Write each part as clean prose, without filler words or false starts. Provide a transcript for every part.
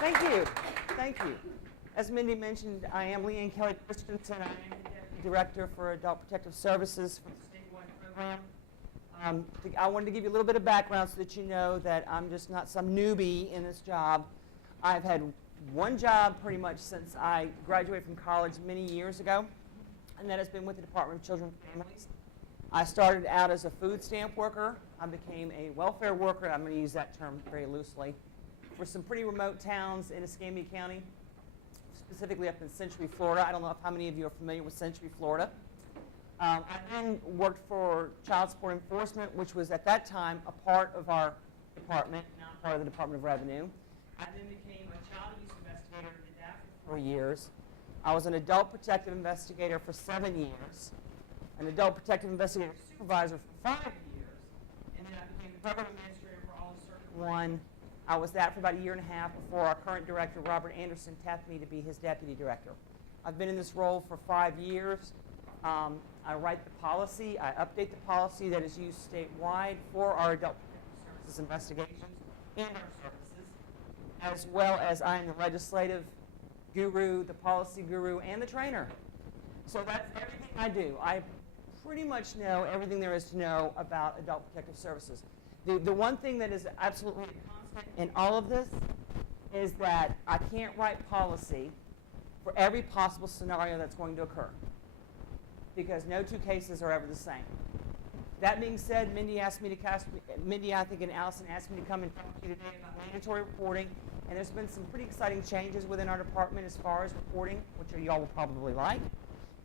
Thank you. Thank you. As Mindy mentioned, I am Leanne Kelly Christensen. I am the Deputy Director for Adult Protective Services for the statewide program. I wanted to give you a little bit of background so that you know that I'm just not some newbie in this job. I've had one job pretty much since I graduated from college many years ago, and that has been with the Department of Children and Families. I started out as a food stamp worker. I became a welfare worker. I'm going to use that term very loosely, for some pretty remote towns in Escambia County, specifically up in Century, Florida. I don't know if how many of you are familiar with Century, Florida. I then worked for Child Support Enforcement, which was at that time a part of our department, now part of the Department of Revenue. I then became a child abuse investigator and did that for 4 years. I was an adult protective investigator for 7 years, an adult protective investigator supervisor for 5 years, and then I became the program administrator for All Circuit 1. I was that for about a year and a half before our current director, Robert Anderson, tapped me to be his deputy director. I've been in this role for 5 years. I write the policy, I update the policy that is used statewide for our adult protective services investigations and our services, as well as I am the legislative guru, the policy guru, and the trainer. So that's everything I do. I pretty much know everything there is to know about adult protective services. The one thing that is absolutely a constant in all of this is that I can't write policy for every possible scenario that's going to occur, because no two cases are ever the same. That being said, Mindy, I think, and Allison asked me to come and talk to you today about mandatory reporting, and there's been some pretty exciting changes within our department as far as reporting, which y'all will probably like.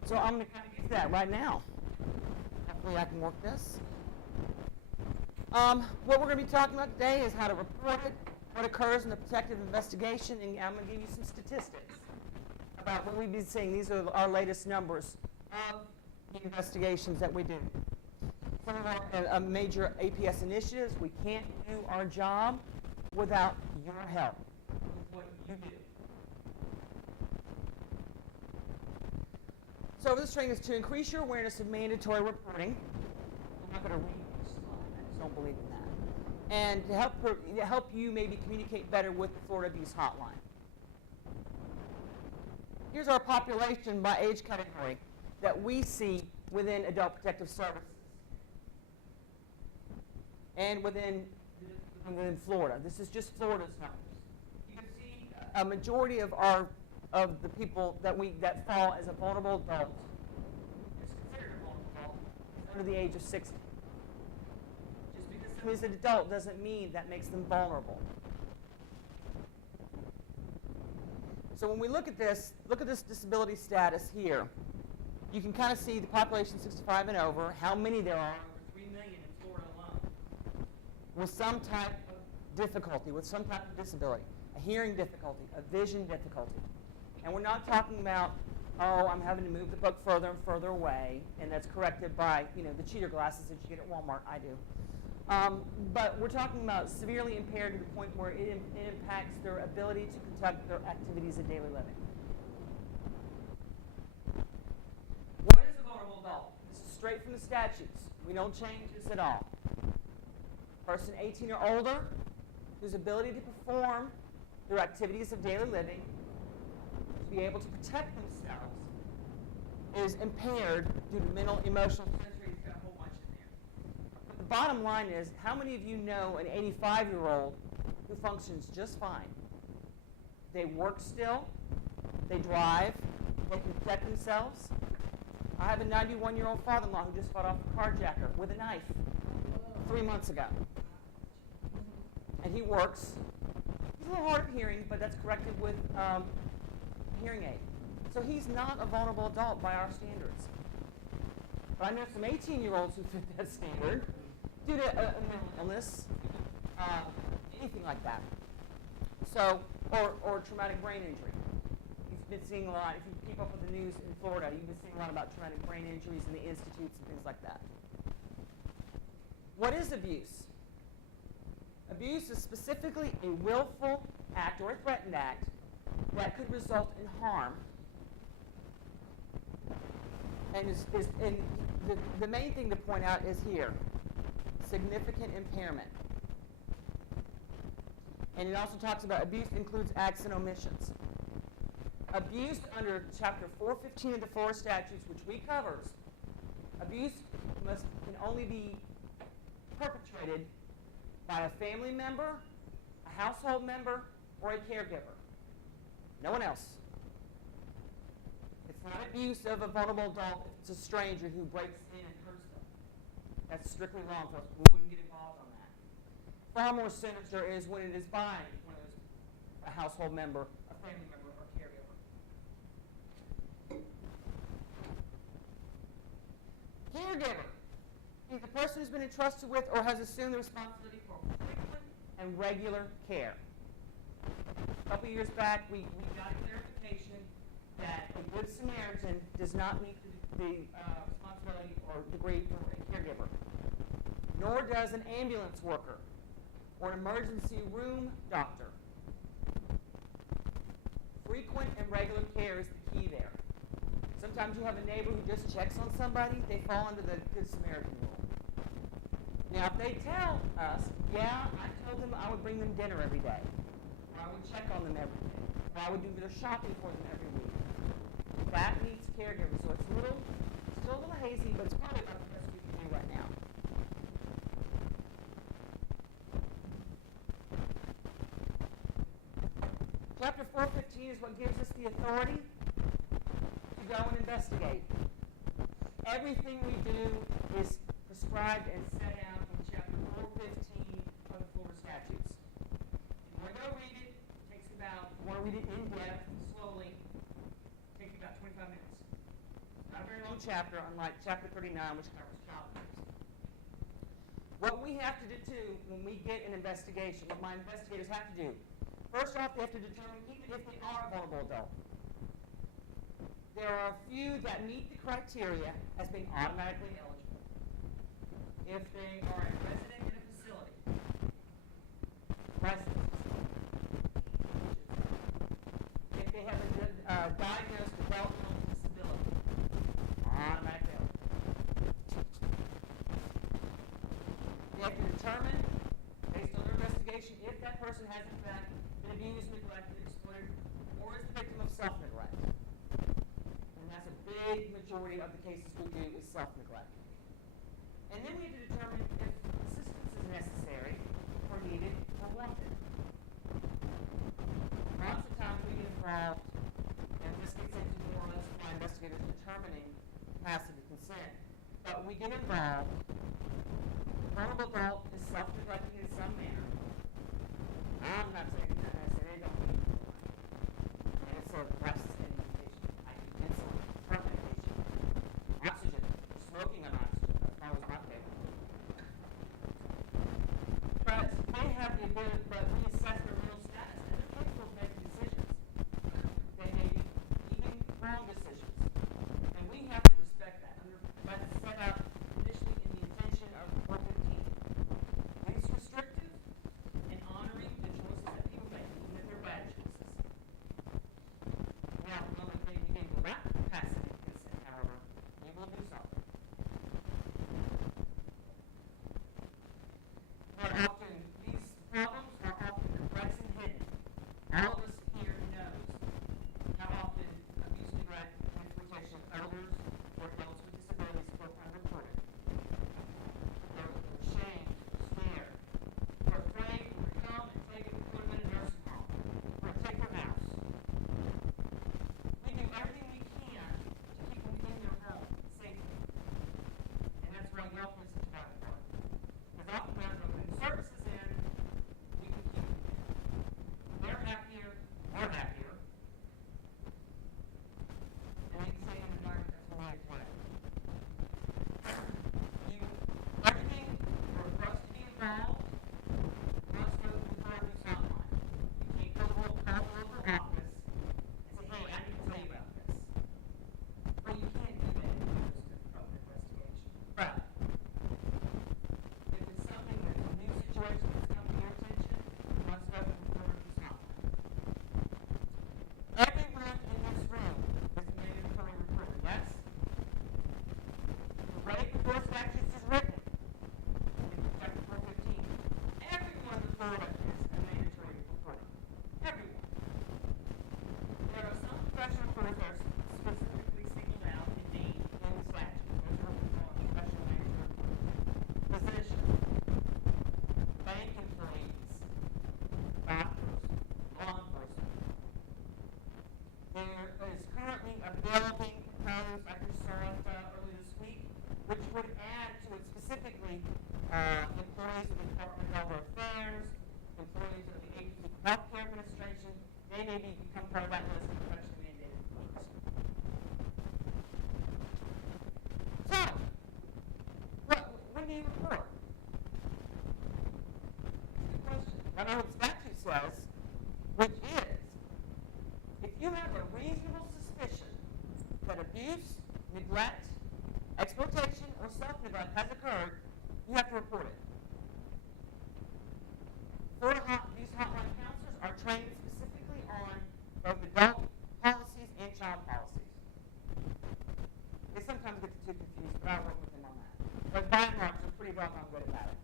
So I'm going to kind of get to that right now. Hopefully I can work this. What we're going to be talking about today is how to report it, what occurs in the protective investigation, and I'm going to give you some statistics about what we've been seeing. These are our latest numbers of the investigations that we do. Some of our major APS initiatives, we can't do our job without your help with what you do. So this training is to increase your awareness of mandatory reporting. I'm not going to read this slide. I just don't believe in that. And to help you maybe communicate better with the Florida Abuse Hotline. Here's our population by age category that we see within Adult Protective Services and within Florida. This is just Florida's numbers. You can see a majority of the people that fall as a vulnerable adult, is considered a vulnerable adult, is under the age of 60. Just because somebody's an adult doesn't mean that makes them vulnerable. So when we look at this disability status here. You can kind of see the population 65 and over, how many there are, over 3 million in Florida alone, with some type of difficulty, with some type of disability, a hearing difficulty, a vision difficulty. And we're not talking about, oh, I'm having to move the book further and further away, and that's corrected by, the cheater glasses that you get at Walmart. I do. But we're talking about severely impaired to the point where it impacts their ability to conduct their activities of daily living. This is straight from the statutes. We don't change this at all. Person 18 or older whose ability to perform their activities of daily living, to be able to protect themselves, is impaired due to mental, emotional, sensory. It's got a whole bunch in there. But the bottom line is, how many of you know an 85-year-old who functions just fine? They work still, they drive, they can protect themselves. I have a 91-year-old father-in-law who just fought off a carjacker with a knife 3 months ago. And he works. He's a little hard of hearing, but that's corrected with hearing aid. So he's not a vulnerable adult by our standards. But I know some 18-year-olds who fit that standard due to a mental illness, anything like that. So, or traumatic brain injury. You've been seeing a lot, if you keep up with the news in Florida, you've been seeing a lot about traumatic brain injuries in the institutes and things like that. What is abuse? Abuse is specifically a willful act or a threatened act that could result in harm. And the main thing to point out is here, significant impairment. And it also talks about abuse includes acts and omissions. Abuse under Chapter 415 of the Florida Statutes, which we covers, abuse can only be perpetrated by a family member, a household member, or a caregiver. No one else. It's not abuse of a vulnerable adult if it's a stranger who breaks in and hurts them. That's strictly law enforcement. We wouldn't get involved on that. Far more sinister is when it is by one of those, a household member, a family member, or caregiver. Caregiver is the person who's been entrusted with or has assumed the responsibility for frequent and regular care. A couple years back, we got a clarification that a Good Samaritan does not meet the responsibility or degree for a caregiver, nor does an ambulance worker or an emergency room doctor. Frequent and regular care is the key there. Sometimes you have a neighbor who just checks on somebody, they fall under the Good Samaritan rule. Now, if they tell us, yeah, I told them I would bring them dinner every day, or I would check on them every day, or I would do their shopping for them every week, that meets caregivers. So it's still a little hazy, but it's probably about the best we can do right now. Chapter 415 is what gives us the authority to go and investigate. Everything we do is prescribed and set out in Chapter 415 of the Florida Statutes. If you want to go read it, it takes about, if you want to read it in depth, slowly, it takes about 25 minutes. It's not a very long chapter, unlike Chapter 39, which covers child abuse. What we have to do, too, when we get an investigation, what my investigators have to do, first off, they have to determine even if they are a vulnerable adult. There are a few that meet the criteria as being automatically eligible. If they are a resident in a facility, if they have a diagnosed developmental disability, automatically eligible. They have to determine, based on their investigation, if that person has in fact been abused, neglected, exploited, or is the victim of self-neglect. And that's a big majority of the cases we do is self-neglect. And then we have to determine if assistance is necessary, or needed, or wanted. Lots of times we get involved, and this gets into more or less my investigators determining capacity to consent. But we get involved, the vulnerable adult is self-neglecting in some manner. I'm not saying that. I said they don't need to. And it's a breast medication. I use insulin, heart medication, oxygen, smoking on oxygen. That's always my favorite. But they have the ability, but we assess their mental status, and they're capable of making decisions. They may be even wrong decisions. And we have to respect that. That's set out initially in the intention of 415. And it's restrictive and honoring the choices that people make, even if they're bad choices. Now, the moment they begin to lack capacity to consent, however, we will do something. But often, these problems are often complex and hidden. All of us here knows how often abuse, neglect, and exploitation of elders or adults with disabilities go unreported. They're ashamed, scared, they're afraid to come and take them and put them in a nursing home, or take their house. We do everything we can to keep them in their home safely. And that's why Yelp is such a bad part. Because oftentimes when the service is in, we can keep them in. They're happier, we're happier. And they can stay in an environment that's really quiet. Everything for us to be involved must go through the Florida hotline. You can't go to a local office and say, hey, I need to tell you about this. Well, you can't do that in the interest of an investigation. But if it's something that's a new situation that's come to your attention, you must go to the Florida hotline. Everyone in this room is mandatory reporter, yes? The way the Florida statutes is written, in Chapter 415, everyone in Florida is a mandatory reporter. employees of the Department of Elder Affairs, employees of the Agency for Healthcare Administration, they may become part of that list of federally mandated employees. So, when do you report? Good question. I know what the statute says, which is, if you have a reasonable suspicion that abuse, neglect, exploitation, or self-neglect has occurred, you have to report it. These hotline counselors are trained specifically on both adult policies and child policies. They sometimes get the two confused, but I work with them on that. But by and large, they're pretty doggone good about it.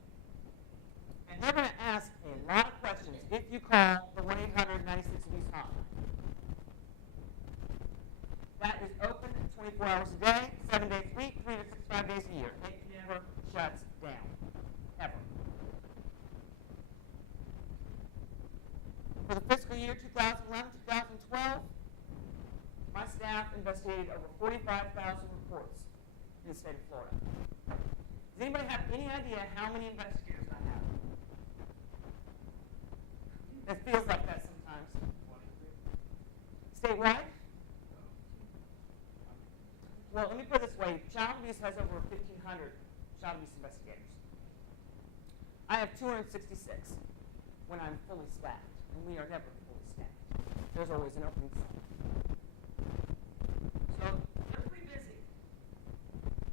And they're going to ask a lot of questions if you call the 1-800-96-ABUSE hotline. That is open 24 hours a day, 7 days a week, 365 days a year. It never shuts down, ever. For the fiscal year 2011-2012, my staff investigated over 45,000 reports in the state of Florida. Does anybody have any idea how many investigators I have? It feels like that sometimes. Statewide? Well, let me put it this way. Child abuse has over 1,500 child abuse investigators. I have 266 when I'm fully staffed, and we are never fully staffed. There's always an opening somewhere. So they're pretty busy.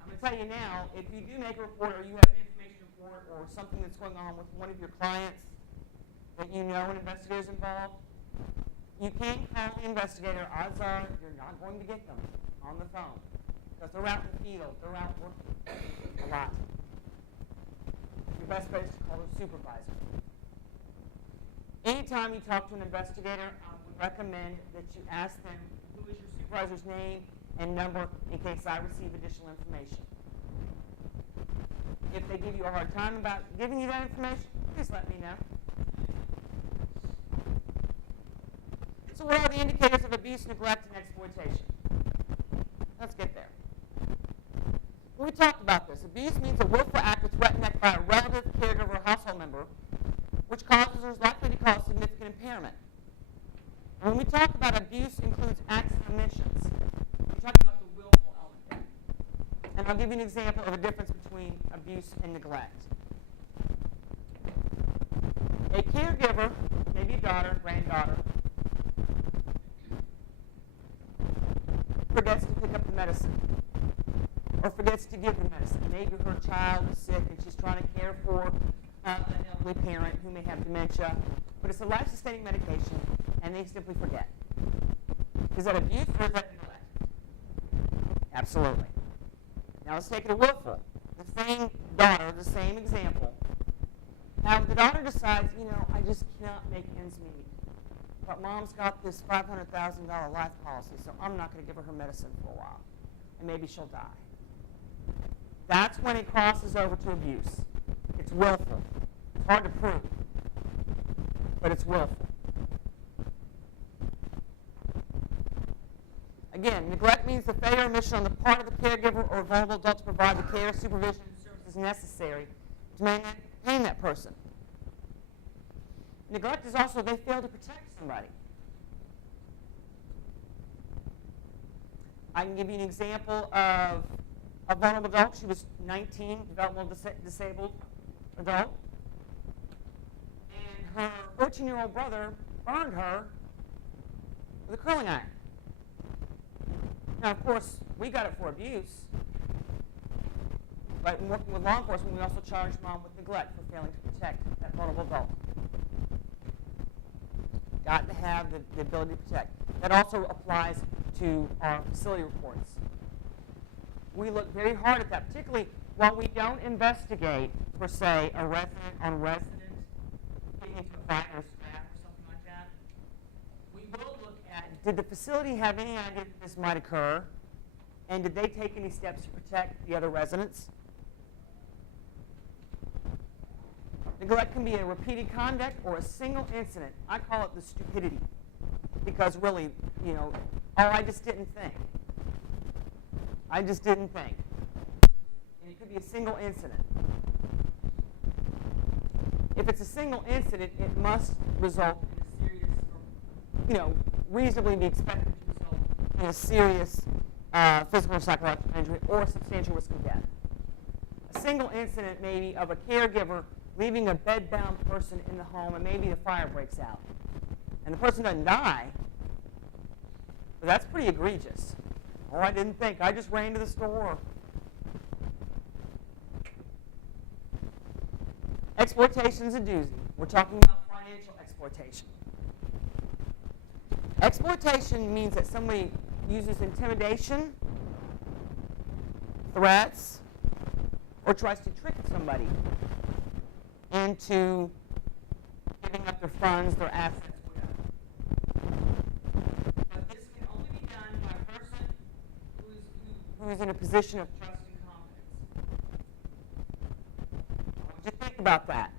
I'm going to tell you now, if you do make a report or you have an information report or something that's going on with one of your clients that you know an investigator's involved, you can call the investigator. Odds are you're not going to get them on the phone because they're out in the field. They're out working a lot. Your best bet is to call their supervisor. Anytime you talk to an investigator, I would recommend that you ask them who is your supervisor's name and number in case I receive additional information. If they give you a hard time about giving you that information, please let me know. So what are the indicators of abuse, neglect, and exploitation? Let's get there. We talked about this. Abuse means a willful act or threatened act by a relative, caregiver, or household member, which causes or is likely to cause significant impairment. And when we talk about abuse, includes acts and omissions. We're talking about the willful element. And I'll give you an example of a difference between abuse and neglect. A caregiver, maybe a daughter, granddaughter, forgets to pick up the medicine or forgets to give the medicine. Maybe her child is sick and she's trying to care for an elderly parent who may have dementia, but it's a life-sustaining medication and they simply forget. Is that abuse or is that neglect? Absolutely. Now let's take it a willful. The same daughter, the same example. Now the daughter decides, I just cannot make ends meet. But mom's got this $500,000 life policy, so I'm not going to give her medicine for a while. And maybe she'll die. That's when it crosses over to abuse. It's willful. It's hard to prove, but it's willful. Again, neglect means the failure or omission on the part of the caregiver or vulnerable adult to provide the care, supervision, and services necessary to maintain that person. Neglect is also they fail to protect somebody. I can give you an example of a vulnerable adult. She was 19, developmentally disabled adult. And her 14-year-old brother burned her with a curling iron. Now, of course, we got it for abuse. But in working with law enforcement, we also charged mom with neglect for failing to protect that vulnerable adult. Got to have the ability to protect. That also applies to our facility reports. We look very hard at that, particularly while we don't investigate, per se, a resident getting into a fight or scrap or something like that. We will look at, did the facility have any idea that this might occur? And did they take any steps to protect the other residents? Neglect can be a repeated conduct or a single incident. I call it the stupidity because really, I just didn't think. I just didn't think. And it could be a single incident. If it's a single incident, it must result in a serious, or, reasonably be expected to result in a serious physical or psychological injury or a substantial risk of death. A single incident maybe of a caregiver leaving a bedbound person in the home, and maybe the fire breaks out. And the person doesn't die, but that's pretty egregious. Oh, I didn't think. I just ran to the store. Exploitation's a doozy. We're talking about financial exploitation. Exploitation means that somebody uses intimidation, threats, or tries to trick somebody into giving up their funds, their assets, whatever. But this can only be done by a person who is in a position of trust and confidence. I want you to think about that.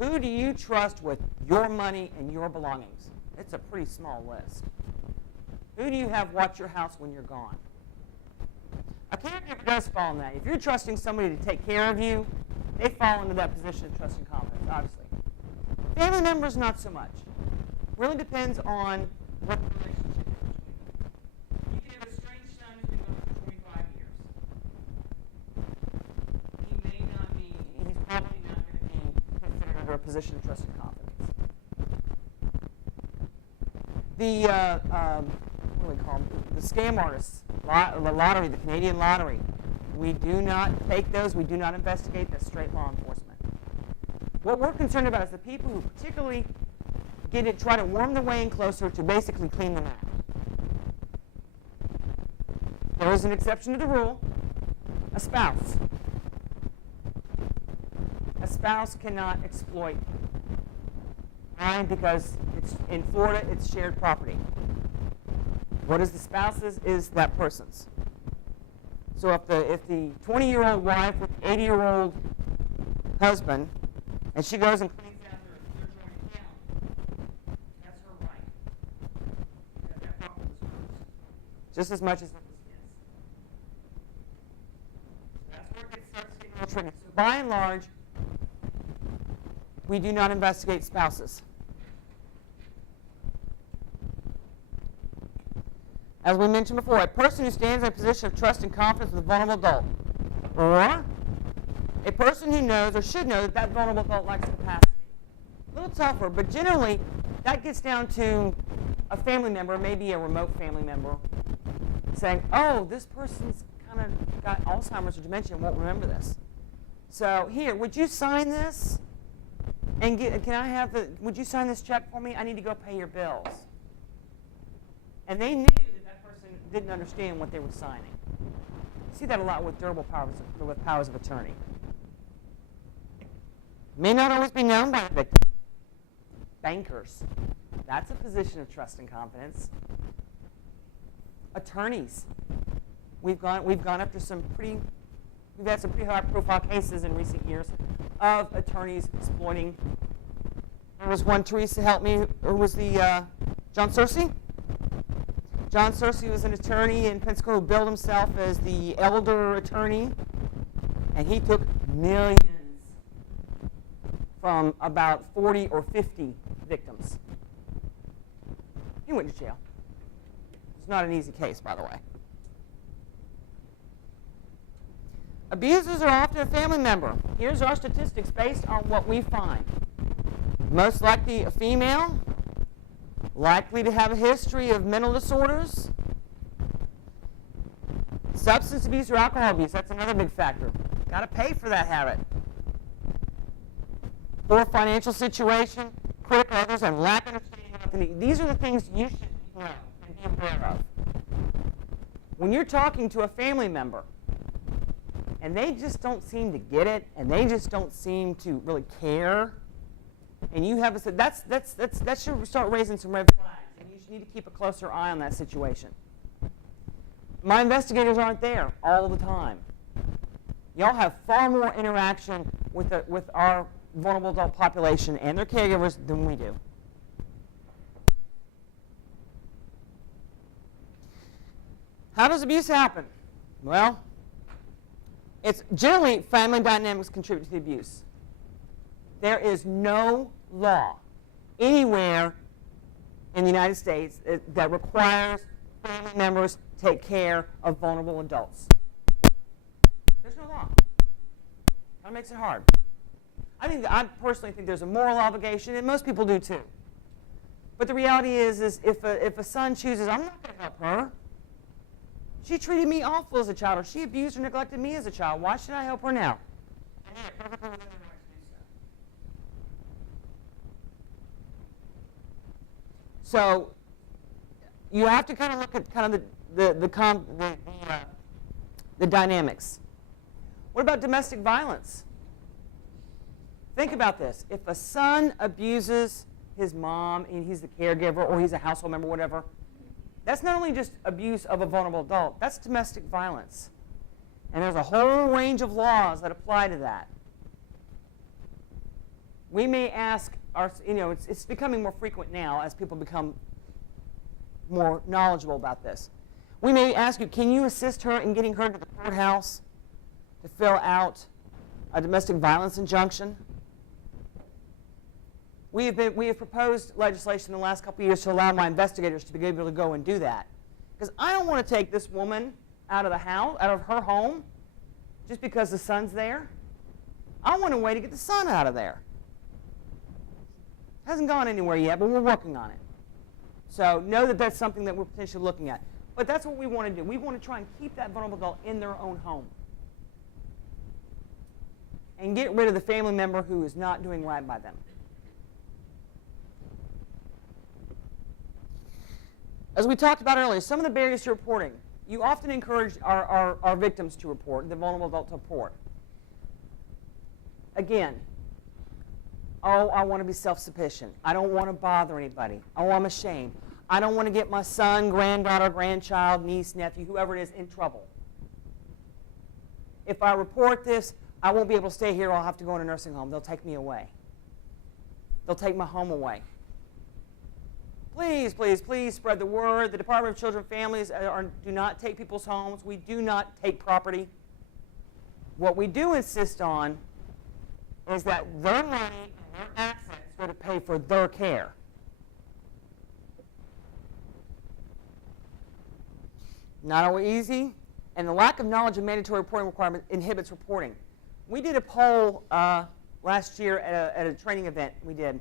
Who do you trust with your money and your belongings? It's a pretty small list. Who do you have watch your house when you're gone? A caregiver does fall in that. If you're trusting somebody to take care of you, they fall into that position of trust and confidence, obviously. Family members, not so much. Really depends on what the relationship is between them. You can have a strange son who's been gone for 25 years. He's probably not going to be considered under a position of trust and confidence. What do we call them? The scam artists, the lottery, the Canadian lottery. We do not take those. We do not investigate. That's straight law enforcement. What we're concerned about is the people who particularly try to worm their way in closer to basically clean them out. There is an exception to the rule: a spouse. A spouse cannot exploit. Why? Because in Florida, it's shared property. What is the spouse's is that person's. So if the 20-year-old wife with the 80-year-old husband, and she goes and cleans out their joint account, that's her right. Because that property was hers. Just as much as it was his. That's where it starts to get a little tricky. So by and large, we do not investigate spouses. As we mentioned before, a person who stands in a position of trust and confidence with a vulnerable adult, or a person who knows or should know that that vulnerable adult lacks capacity. A little tougher, but generally that gets down to a family member, maybe a remote family member, saying, oh, this person's kind of got Alzheimer's or dementia and won't remember this. So here, would you sign this? And would you sign this check for me? I need to go pay your bills. And they knew that person didn't understand what they were signing. You see that a lot with durable powers of attorney. May not always be known by the victim. Bankers. That's a position of trust and confidence. Attorneys. We've gone after we've had some pretty high profile cases in recent years of attorneys exploiting. There was one, Teresa helped me, who was the John Searcy. John Searcy was an attorney in Pensacola who billed himself as the elder attorney, and he took millions from about 40 or 50 victims. He went to jail. It's not an easy case, by the way. Abusers are often a family member. Here's our statistics based on what we find. Most likely a female, likely to have a history of mental disorders. Substance abuse or alcohol abuse, that's another big factor. Got to pay for that habit. Poor financial situation, critical others, and lack of understanding. These are the things you should know and be aware of. When you're talking to a family member, and they just don't seem to get it, and they just don't seem to really care, and you have that should start raising some red flags, and you should need to keep a closer eye on that situation. My investigators aren't there all the time. Y'all have far more interaction with our vulnerable adult population and their caregivers than we do. How does abuse happen? Well, it's generally family dynamics contribute to the abuse. There is no law anywhere in the United States that requires family members to take care of vulnerable adults. There's no law. That makes it hard. I personally think there's a moral obligation, and most people do too. But the reality is if a son chooses, I'm not going to help her. She treated me awful as a child, or she abused or neglected me as a child. Why should I help her now? So you have to kind of look at kind of the dynamics. What about domestic violence? Think about this. If a son abuses his mom and he's the caregiver or he's a household member, whatever, that's not only just abuse of a vulnerable adult, that's domestic violence. And there's a whole range of laws that apply to that. We may ask it's becoming more frequent now as people become more knowledgeable about this. We may ask you, can you assist her in getting her to the courthouse to fill out a domestic violence injunction? We have proposed legislation in the last couple of years to allow my investigators to be able to go and do that. Because I don't want to take this woman out of the house, out of her home, just because the son's there. I want a way to get the son out of there. Hasn't gone anywhere yet, but we're working on it. So know that that's something that we're potentially looking at. But that's what we want to do. We want to try and keep that vulnerable adult in their own home. And get rid of the family member who is not doing right by them. As we talked about earlier, some of the barriers to reporting. You often encourage our victims to report, the vulnerable adult to report. Again, oh, I want to be self-sufficient. I don't want to bother anybody. Oh, I'm ashamed. I don't want to get my son, granddaughter, grandchild, niece, nephew, whoever it is, in trouble. If I report this, I won't be able to stay here, or I'll have to go in a nursing home. They'll take me away. They'll take my home away. Please, please, please spread the word. The Department of Children and Families do not take people's homes. We do not take property. What we do insist on is that their money and their assets go to pay for their care. Not always easy, and the lack of knowledge of mandatory reporting requirements inhibits reporting. We did a poll last year at a training event we did.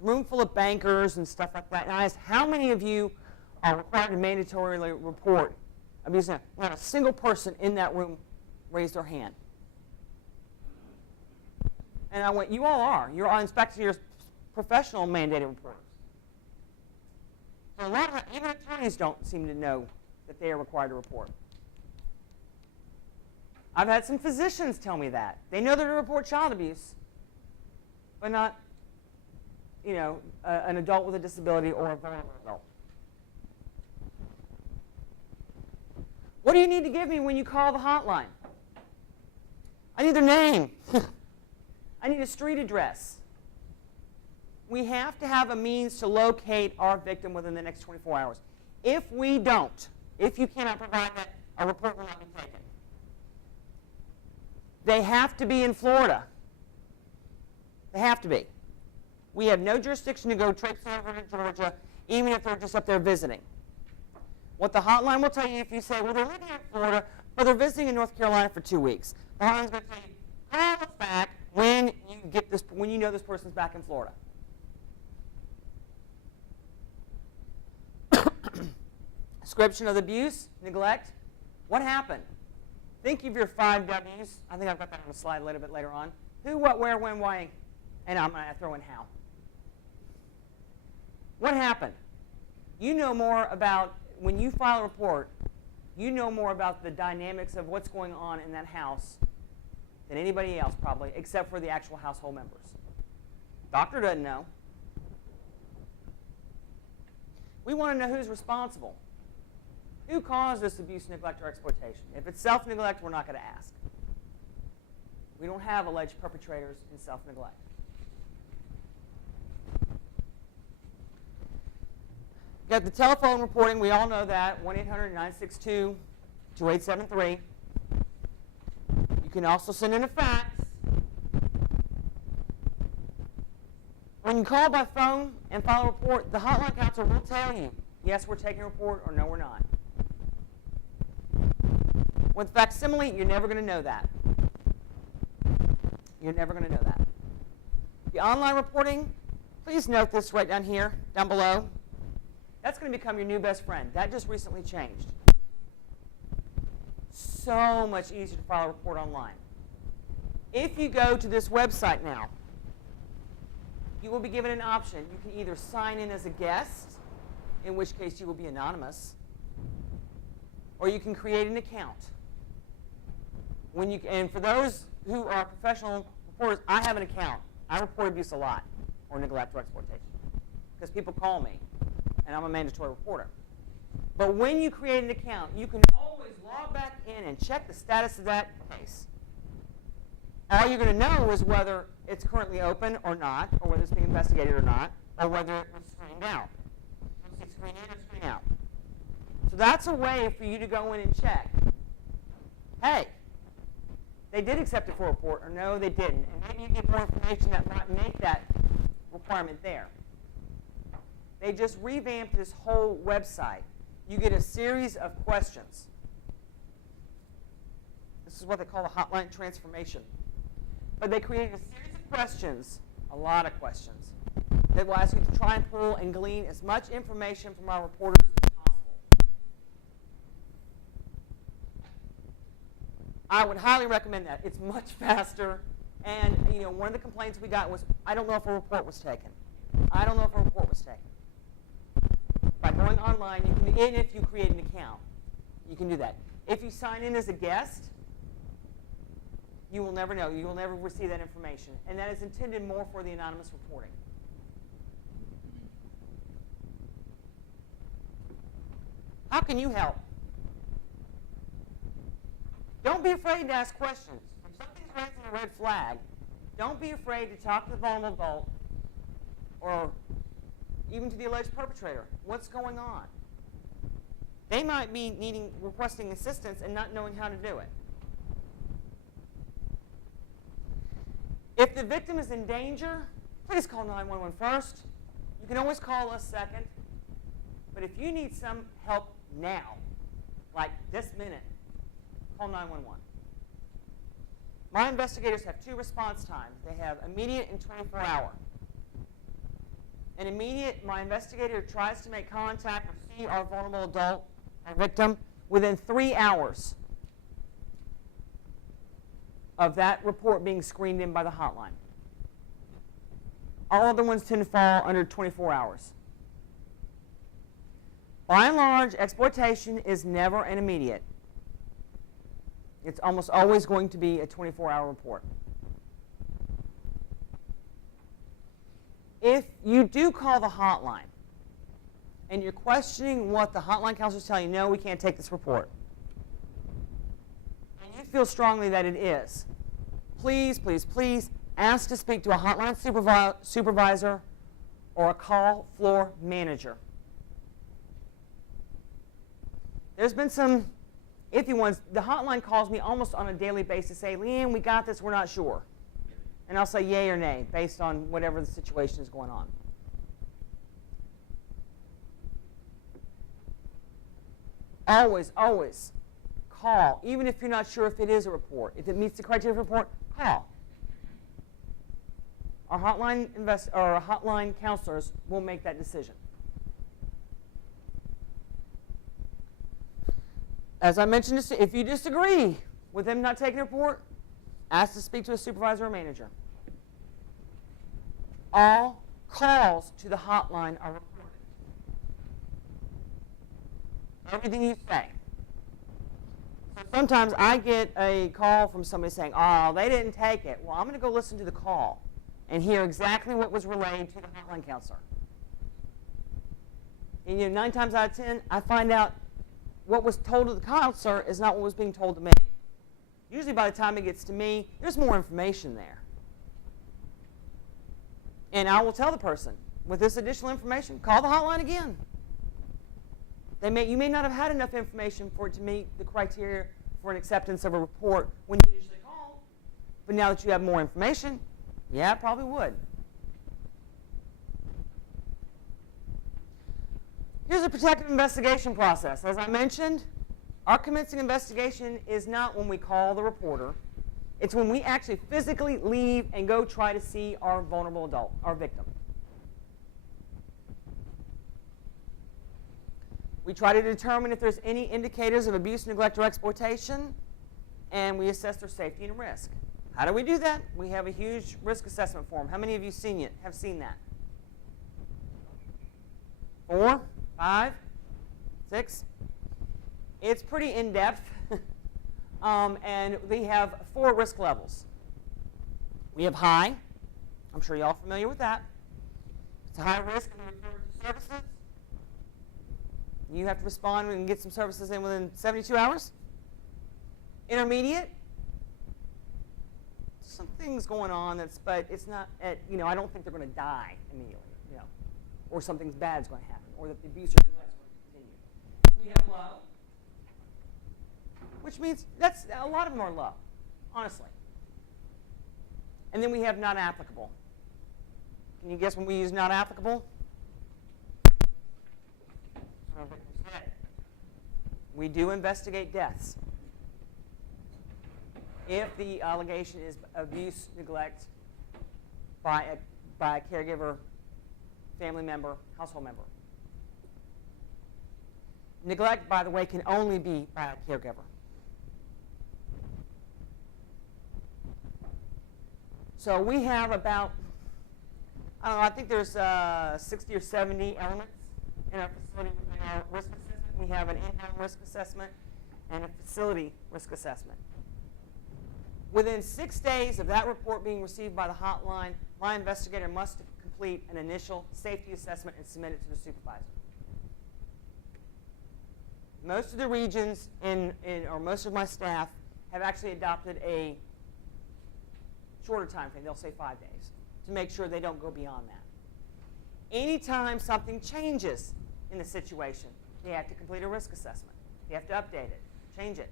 Room full of bankers and stuff like that. And I asked, how many of you are required to mandatorily report abuse? Not a single person in that room raised their hand. And I went, you all are. You're on inspector, you're professional mandated reporters. So a lot of even attorneys don't seem to know that they are required to report. I've had some physicians tell me that. They know they're to report child abuse, but not an adult with a disability or a vulnerable adult. What do you need to give me when you call the hotline? I need their name. I need a street address. We have to have a means to locate our victim within the next 24 hours. If we don't, if you cannot provide that, a report will not be taken. They have to be in Florida. They have to be. We have no jurisdiction to go traipsing over to Georgia, even if they're just up there visiting. What the hotline will tell you if you say, well, they're living in Florida, but they're visiting in North Carolina for 2 weeks. The hotline's going to tell you, call us back when you know this person's back in Florida. Description of the abuse, neglect. What happened? Think of your 5 W's. I think I've got that on the slide a little bit later on. Who, what, where, when, why, and I'm going to throw in how. What happened? You know more about, when you file a report, you know more about the dynamics of what's going on in that house than anybody else probably, except for the actual household members. Doctor doesn't know. We want to know who's responsible. Who caused this abuse, neglect, or exploitation? If it's self-neglect, we're not going to ask. We don't have alleged perpetrators in self-neglect. Got the telephone reporting. We all know that. 1-800-962-2873. You can also send in a fax. When you call by phone and file a report, the hotline counselor will tell you, yes, we're taking a report, or no, we're not. With facsimile, you're never going to know that. You're never going to know that. The online reporting, please note this right down here, down below. That's going to become your new best friend. That just recently changed. So much easier to file a report online. If you go to this website now, you will be given an option. You can either sign in as a guest, in which case you will be anonymous, or you can create an account. And for those who are professional reporters, I have an account. I report abuse a lot, or neglect or exploitation, because people call me, and I'm a mandatory reporter. But when you create an account, you can always log back in and check the status of that case. All you're going to know is whether it's currently open or not, or whether it's being investigated or not, or whether it was screened out. It's screen in or screen out. So that's a way for you to go in and check. Hey, they did accept it for a report, or no, they didn't. And maybe you get more information that might make that requirement there. They just revamped this whole website. You get a series of questions. This is what they call a hotline transformation. But they created a series of questions, a lot of questions, that will ask you to try and pull and glean as much information from our reporters as possible. I would highly recommend that. It's much faster. And one of the complaints we got was, I don't know if a report was taken. I don't know if a report was taken. By going online, you can, and if you create an account, you can do that. If you sign in as a guest, you will never know. You will never receive that information. And that is intended more for the anonymous reporting. How can you help? Don't be afraid to ask questions. If something's raising a red flag, don't be afraid to talk to the vulnerable adult or even to the alleged perpetrator. What's going on? They might be requesting assistance and not knowing how to do it. If the victim is in danger, please call 911 first. You can always call us second. But if you need some help now, like this minute, call 911. My investigators have two response times. They have immediate and 24-hour. An immediate, my investigator tries to make contact or see our vulnerable adult or victim within 3 hours of that report being screened in by the hotline. All other ones tend to fall under 24 hours. By and large, exploitation is never an immediate. It's almost always going to be a 24-hour report. If you do call the hotline and you're questioning what the hotline counselor is telling you, no, we can't take this report, and you feel strongly that it is, please, please, please ask to speak to a hotline supervisor or a call floor manager. There's been some iffy ones. The hotline calls me almost on a daily basis, say, Leanne, we got this, we're not sure. And I'll say yay or nay based on whatever the situation is going on. Always, always call, even if you're not sure if it is a report. If it meets the criteria for a report, call. Our hotline counselors will make that decision. As I mentioned, if you disagree with them not taking a report, ask to speak to a supervisor or manager. All calls to the hotline are recorded. Everything you say. So sometimes I get a call from somebody saying, oh, they didn't take it. Well, I'm going to go listen to the call and hear exactly what was relayed to the hotline counselor. And 9 times out of 10, I find out what was told to the counselor is not what was being told to me. Usually by the time it gets to me, there's more information there. And I will tell the person, with this additional information, call the hotline again. You may not have had enough information for it to meet the criteria for an acceptance of a report when you initially called. But now that you have more information, yeah, it probably would. Here's a protective investigation process. As I mentioned, our commencing investigation is not when we call the reporter. It's when we actually physically leave and go try to see our vulnerable adult, our victim. We try to determine if there's any indicators of abuse, neglect, or exploitation, and we assess their safety and risk. How do we do that? We have a huge risk assessment form. How many of you have seen that? 4, 5, 6? It's pretty in-depth, and we have 4 risk levels. We have high. I'm sure you're all familiar with that. It's a high risk and referred to services. You have to respond and get some services in within 72 hours. Intermediate. Some things going on but it's not I don't think they're going to die immediately, or something bad is going to happen, or that the abuse or neglect is going to continue. We have low, which means a lot of them are low, honestly. And then we have not applicable. Can you guess when we use not applicable? We do investigate deaths. If the allegation is abuse, neglect by a caregiver, family member, household member. Neglect, by the way, can only be by a caregiver. So we have about, I think there's 60 or 70 elements in our facility within our risk assessment. We have an in-home risk assessment and a facility risk assessment. Within 6 days of that report being received by the hotline, my investigator must complete an initial safety assessment and submit it to the supervisor. Most of the regions or most of my staff have actually adopted a shorter time frame. They'll say 5 days to make sure they don't go beyond that. Anytime something changes in the situation, they have to complete a risk assessment. They have to update it, change it.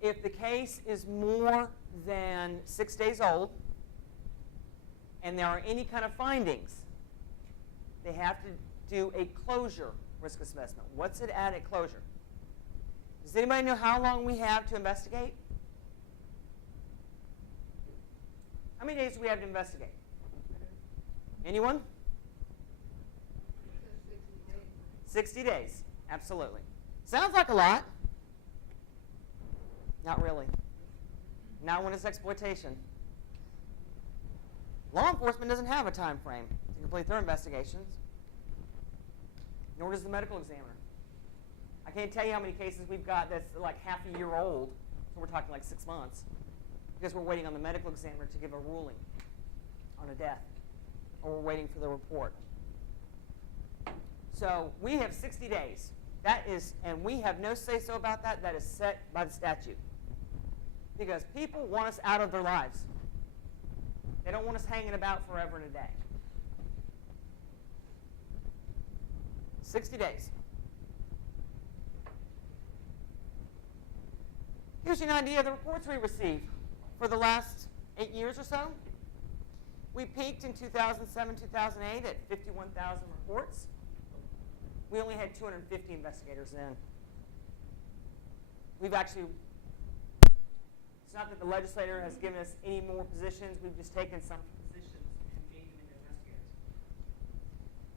If the case is more than 6 days old and there are any kind of findings, they have to do a closure risk assessment. What's it at closure? Does anybody know how long we have to investigate? How many days do we have to investigate? Anyone? 60 days, absolutely. Sounds like a lot. Not really. Not when it's exploitation. Law enforcement doesn't have a time frame to complete their investigations, nor does the medical examiner. I can't tell you how many cases we've got that's like half a year old, so we're talking like 6 months, because we're waiting on the medical examiner to give a ruling on a death, or we're waiting for the report. So we have 60 days. That is, and we have no say-so about that. That is set by the statute. Because people want us out of their lives. They don't want us hanging about forever and a day. 60 days. Here's an idea of the reports we received for the last 8 years or so. We peaked in 2007, 2008 at 51,000 reports. We only had 250 investigators then. We've actually, it's not that the legislator has given us any more positions, we've just taken some positions and made them into investigators.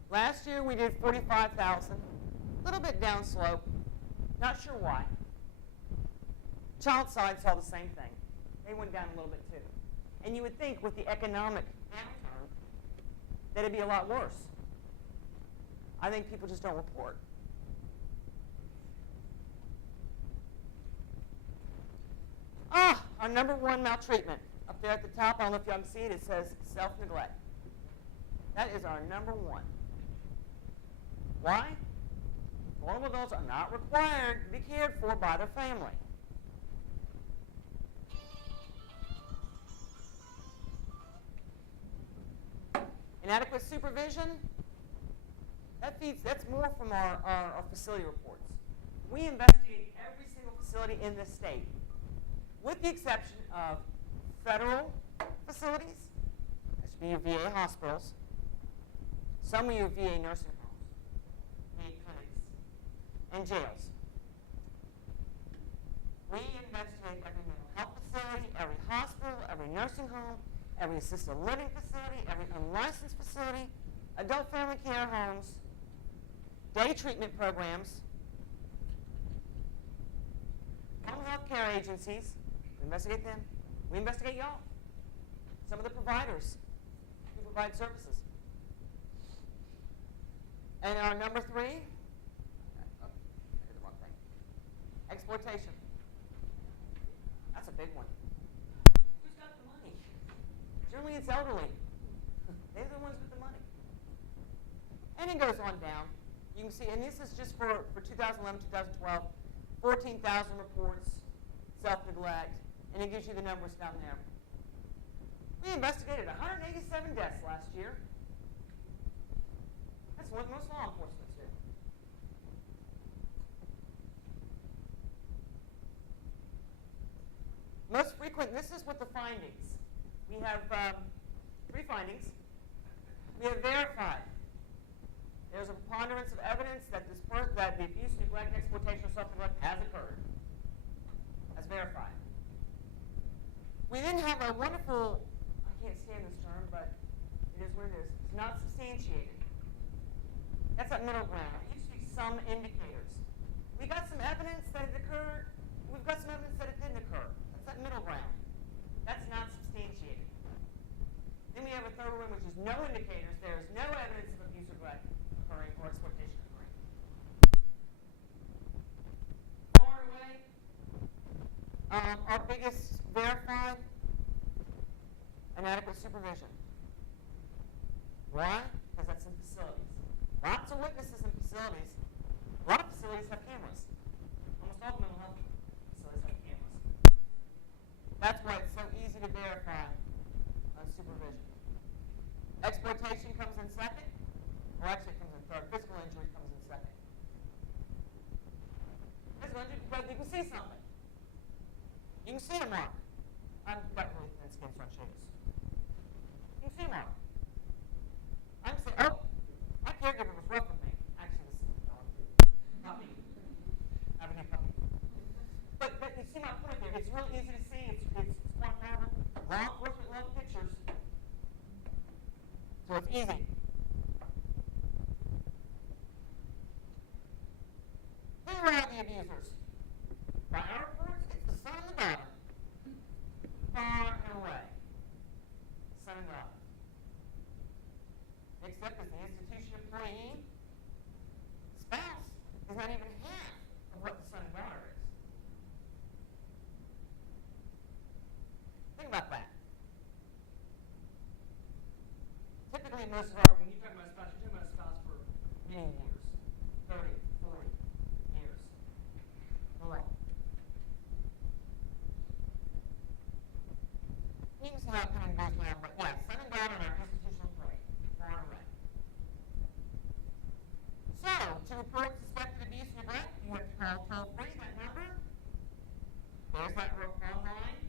Last year we did 45,000, a little bit downslope, not sure why. Child side saw the same thing. They went down a little bit too. And you would think with the economic downturn that it'd be a lot worse. I think people just don't report. Our number one maltreatment. Up there at the top, I don't know if y'all can see it, it says self-neglect. That is our number one. Why? Vulnerable adults are not required to be cared for by their family. Inadequate supervision. That's more from our facility reports. We investigate every single facility in this state, with the exception of federal facilities, that should be your VA hospitals, Some of you VA nursing homes, VA clinics, and jails. We investigate every mental health facility, every hospital, every nursing home, every assisted living facility, every unlicensed facility, adult family care homes, day treatment programs, home health care agencies. We investigate them. We investigate y'all. Some of the providers who provide services. And our number 3, I did the wrong thing. Exploitation. That's a big one. Who's got the money? Generally, it's elderly. They're the ones with the money. And it goes on down. You can see, and this is just for 2011, 2012, 14,000 reports, self-neglect, and it gives you the numbers down there. We investigated 187 deaths last year. That's what most law enforcement do. Most frequent, this is what the findings. We have 3 findings. We have verified. There's a preponderance of evidence that that the abuse, neglect, exploitation, or self-neglect has occurred. That's verified. We then have a wonderful, I can't stand this term, but it is what it is. It's not substantiated. That's that middle ground. It used to be some indicators. We got some evidence that it occurred. We've got some evidence that it didn't occur. That's that middle ground. That's not substantiated. Then we have a third one, which is no indicators. There is no evidence of abuse or neglect occurring or exploitation occurring. Far away, our biggest verified, inadequate supervision. Why? Because that's in facilities. Lots of witnesses in facilities. A lot of facilities have cameras. Almost all mental health facilities have cameras. That's why it's so easy to verify supervision. Exploitation comes in second, or actually it comes in third. Physical injury comes in second. Physical injury, but you can see something. You can see a mark. I've got really thin skin, so I'll show you this. You can see a mark. I'm saying, oh, my caregiver was rough with me. Actually, this is a dog too. Puppy. I have a new puppy. But you see my point there. It's real easy to see. It's one pattern. Law enforcement love pictures. So it's easy. Who are the abusers? By our reports, it's the son and the daughter. Far and away. Son and daughter. Except as the institution employee, spouse is not even half of what the son and daughter is. Think about that. Typically, most of our, when you talk about a spouse, you're talking about a spouse for many years, 30, 40 years. More. You can see how it kind of goes around, but yeah, son and daughter are institutional employee, far and away. So, to report suspected abuse and neglect, you have to call toll-free, that number. There's that online.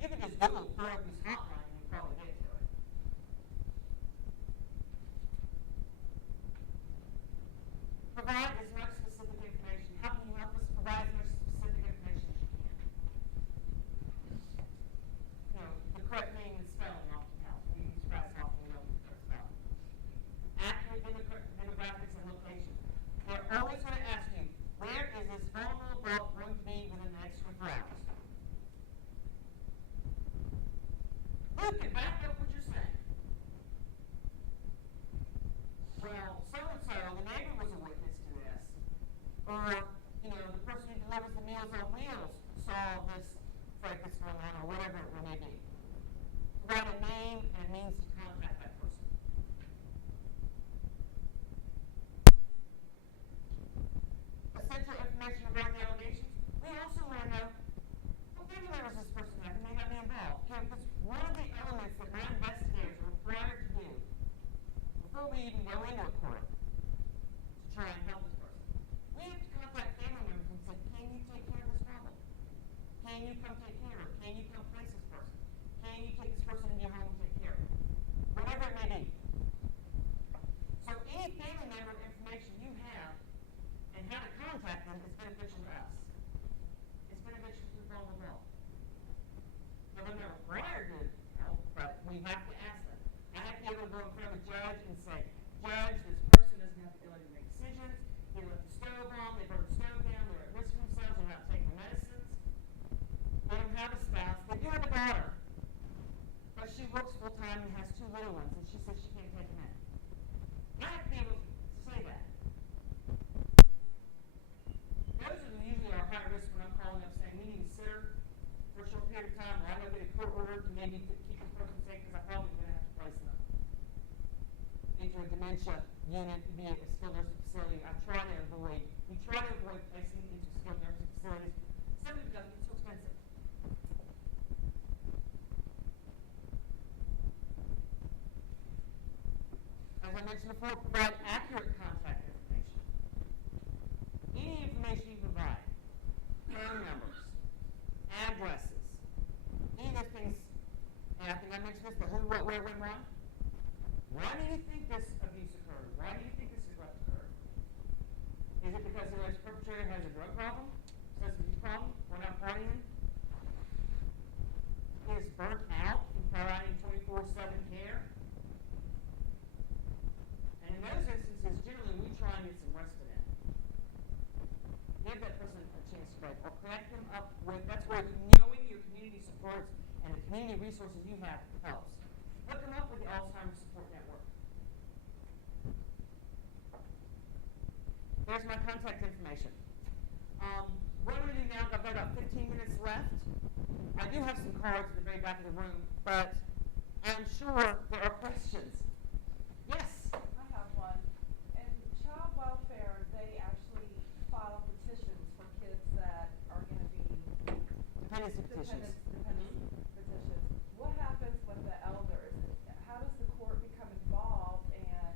You can just Google Therapy's Hotline and you'll probably get to it. Provide as much specific information. How can you help us provide as much specific information as you can? You know, the correct name and spelling often helps. We use fast often, we don't use correct spelling. Accurate demographics and location. They're always going to ask you, where is this vulnerable adult going to be within the next 24 hours? Who can back up what you're saying? Well, so-and-so, the neighbor was a witness to this. Or, you know, the person who delivers the Meals on Wheels saw this fight that's going on, or whatever it may be. Provide a name and means to contact that person. Essential information regarding the allegations. We also want to know what family members this person has, and they got me involved. Okay, because one of the elements that whether they're required to help, but we have to ask them. I have to be able to go in front of a judge and say, Judge, this person doesn't have the ability to make decisions. They left the stove on, they burned the stove down, they're at risk for themselves, they're not taking medicines. They don't have a spouse. They do have a daughter, but she works full time and has 2 little ones, and she says she can't take them in. I have to be able to say that. Those are usually our high risk when I'm calling up saying we need a sitter for a short period of time, or I'm going to get a court order to maybe keep this person safe because I'm probably going to have to place them into a dementia unit, be it a skilled nursing facility. We try to avoid placing into skilled nursing facilities simply because it's so expensive. As I mentioned before, provide accurate contact information. Any information you provide, phone numbers, addresses, any of those things, and I think I mentioned this, the who, what, where, when, why. Why do you think this abuse occurred? Why do you think this neglect occurred? Is it because the alleged perpetrator has a drug problem, substance abuse problem, we're not partying? Is burnt out from providing 24/7 care? And in those instances, generally we try and get some respite in. Give that person a chance to break, or connect them up with, that's where knowing your community supports and the community resources you have helps. Hook them up with the Alzheimer's Support Network. There's my contact information. What I'm going to do now, I've got about 15 minutes left. I do have some cards at the very back of the room, but I'm sure there are questions. Yes? I have one. In child welfare, they actually file petitions for kids that are going to be Dependency petitions. petitions. What happens with the elders? How does the court become involved? And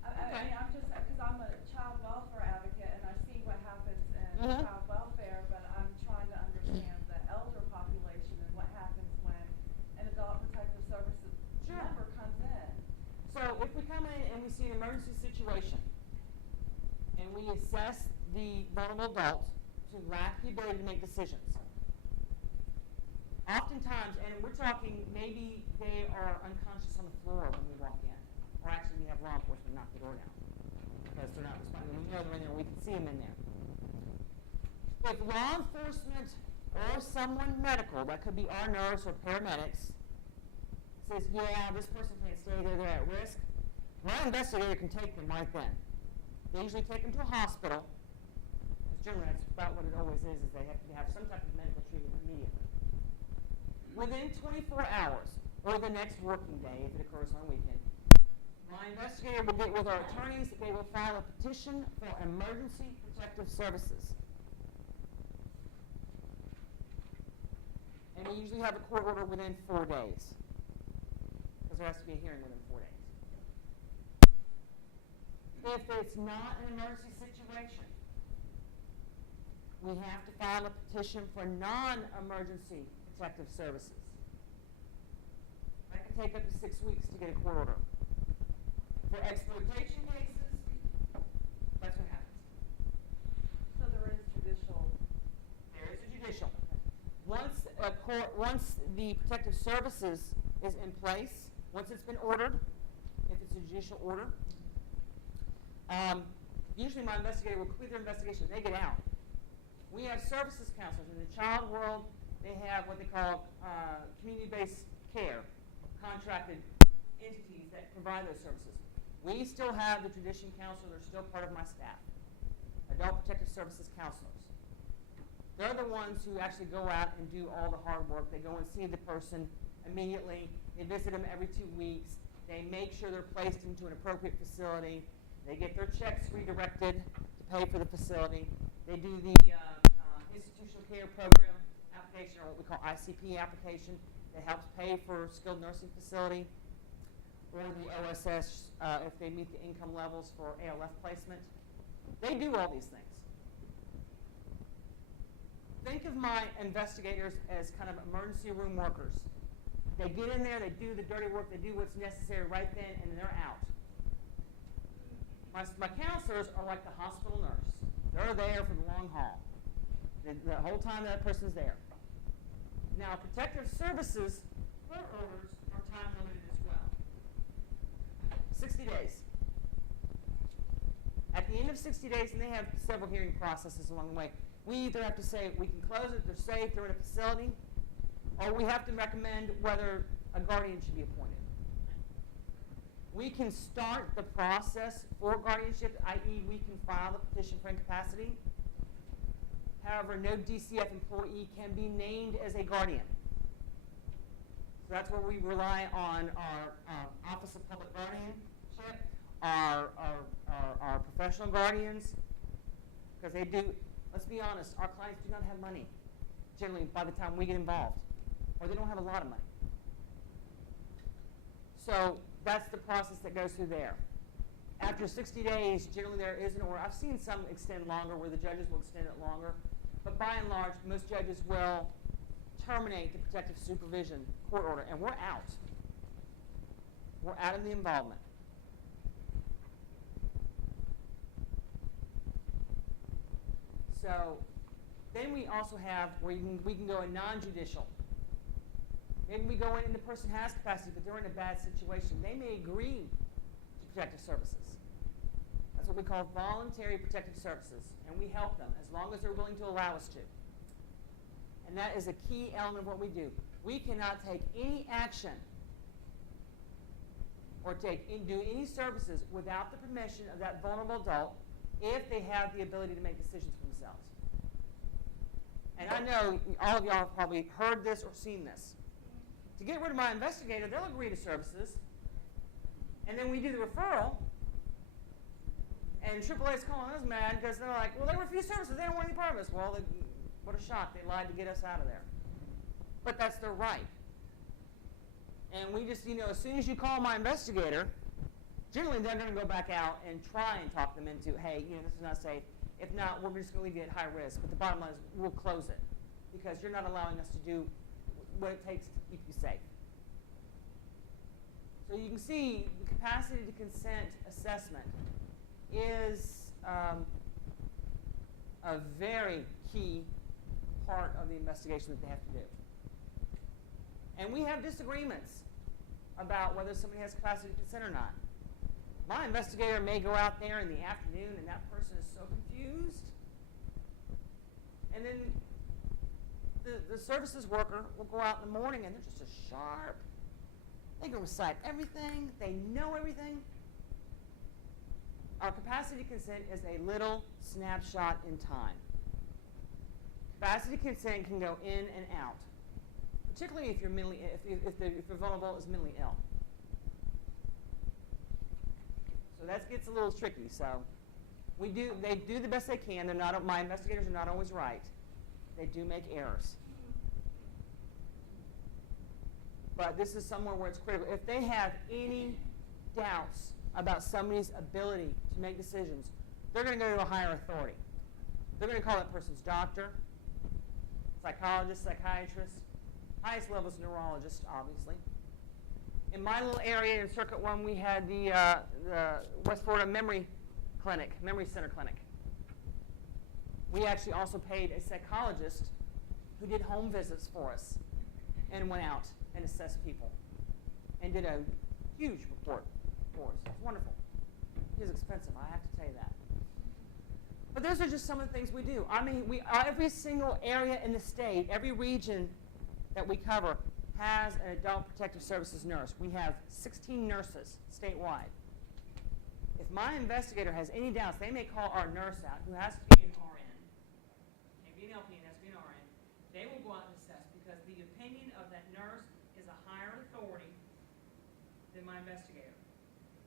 I mean, I'm just because I'm a child welfare advocate and I see what happens in child welfare, but I'm trying to understand the elder population and what happens when an adult protective services member comes in. So if we come in and we see an emergency situation and we assess the vulnerable adult to lack the ability to make decisions, oftentimes, and we're talking maybe they are unconscious on the floor when we walk in, or actually we have law enforcement knock the door down because they're not responding. We know they're in there, we can see them in there. If law enforcement or someone medical, that could be our nurse or paramedics, says, yeah, this person can't stay there, they're at risk, my investigator can take them right then. They usually take them to a hospital, because generally that's about what it always is they have to have some type of medical treatment immediately. Within 24 hours, or the next working day, if it occurs on a weekend, my investigator will get with our attorneys, they will file a petition for emergency protective services. And we usually have a court order within 4 days, because there has to be a hearing within 4 days. If it's not an emergency situation, we have to file a petition for non-emergency protective services. That can take up to 6 weeks to get a court order. For exploitation cases, that's what happens. So there is judicial. There is a judicial. Once the protective services is in place, once it's been ordered, if it's a judicial order, usually my investigator will complete their investigation. They get out. We have services counselors. In the child world, they have what they call community-based care, contracted entities that provide those services. We still have the tradition counselors. They're still part of my staff. Adult Protective Services counselors. They're the ones who actually go out and do all the hard work. They go and see the person immediately. They visit them every 2 weeks. They make sure they're placed into an appropriate facility. They get their checks redirected to pay for the facility. They do the institutional care program application, or what we call ICP application, that helps pay for skilled nursing facility, or the OSS if they meet the income levels for ALF placement. They do all these things. Think of my investigators as kind of emergency room workers. They get in there, they do the dirty work, they do what's necessary right then, and they're out. My counselors are like the hospital nurse. They're there for the long haul, the whole time that person's there. Now, protective services court orders are time limited as well. 60 days. At the end of 60 days, and they have several hearing processes along the way, we either have to say we can close it, they're safe, they're in a facility, or we have to recommend whether a guardian should be appointed. We can start the process for guardianship, i.e. we can file the petition for incapacity. However, no DCF employee can be named as a guardian. So that's where we rely on our Office of Public Guardianship, our professional guardians, because they do, let's be honest, our clients do not have money, generally, by the time we get involved, or they don't have a lot of money. So that's the process that goes through there. After 60 days, generally there is an order. I've seen some extend longer where the judges will extend it longer, but by and large, most judges will terminate the protective supervision court order, and we're out. We're out of the involvement. So then we also have where we can go in non-judicial. Maybe we go in and the person has capacity, but they're in a bad situation. They may agree to protective services. That's what we call voluntary protective services, and we help them as long as they're willing to allow us to. And that is a key element of what we do. We cannot take any action or do any services without the permission of that vulnerable adult if they have the ability to make decisions for themselves. And I know all of y'all have probably heard this or seen this. To get rid of my investigator, they'll agree to services, and then we do the referral, and AAA's calling us mad because they're like, well, they refuse services, they don't want any part of us. Well, what a shock, they lied to get us out of there. But that's their right. And we just, as soon as you call my investigator, generally they're going to go back out and try and talk them into, hey, this is not safe. If not, we're just going to leave you at high risk. But the bottom line is we'll close it because you're not allowing us to do what it takes to keep you safe. So you can see the capacity to consent assessment is a very key part of the investigation that they have to do. And we have disagreements about whether somebody has capacity to consent or not. My investigator may go out there in the afternoon and that person is so confused. And then the services worker will go out in the morning and they're just as sharp. They can recite everything. They know everything. Our capacity consent is a little snapshot in time. Capacity consent can go in and out, particularly if you're if you're vulnerable is mentally ill. So that gets a little tricky. So they do the best they can. My investigators are not always right. They do make errors. But this is somewhere where it's critical. If they have any doubts about somebody's ability to make decisions, they're going to go to a higher authority. They're going to call that person's doctor, psychologist, psychiatrist, highest level is neurologist, obviously. In my little area in Circuit 1, we had the West Florida Memory Center Clinic. We actually also paid a psychologist who did home visits for us and went out and assessed people and did a huge report for us. It's wonderful. It is expensive, I have to tell you that. But those are just some of the things we do. I mean, every single area in the state, every region that we cover has an adult protective services nurse. We have 16 nurses statewide. If my investigator has any doubts, they may call our nurse out, who has to be an RN. Can't be an LPN, has to be an RN. They will go out and assess because the opinion of that nurse is a higher authority than my investigator.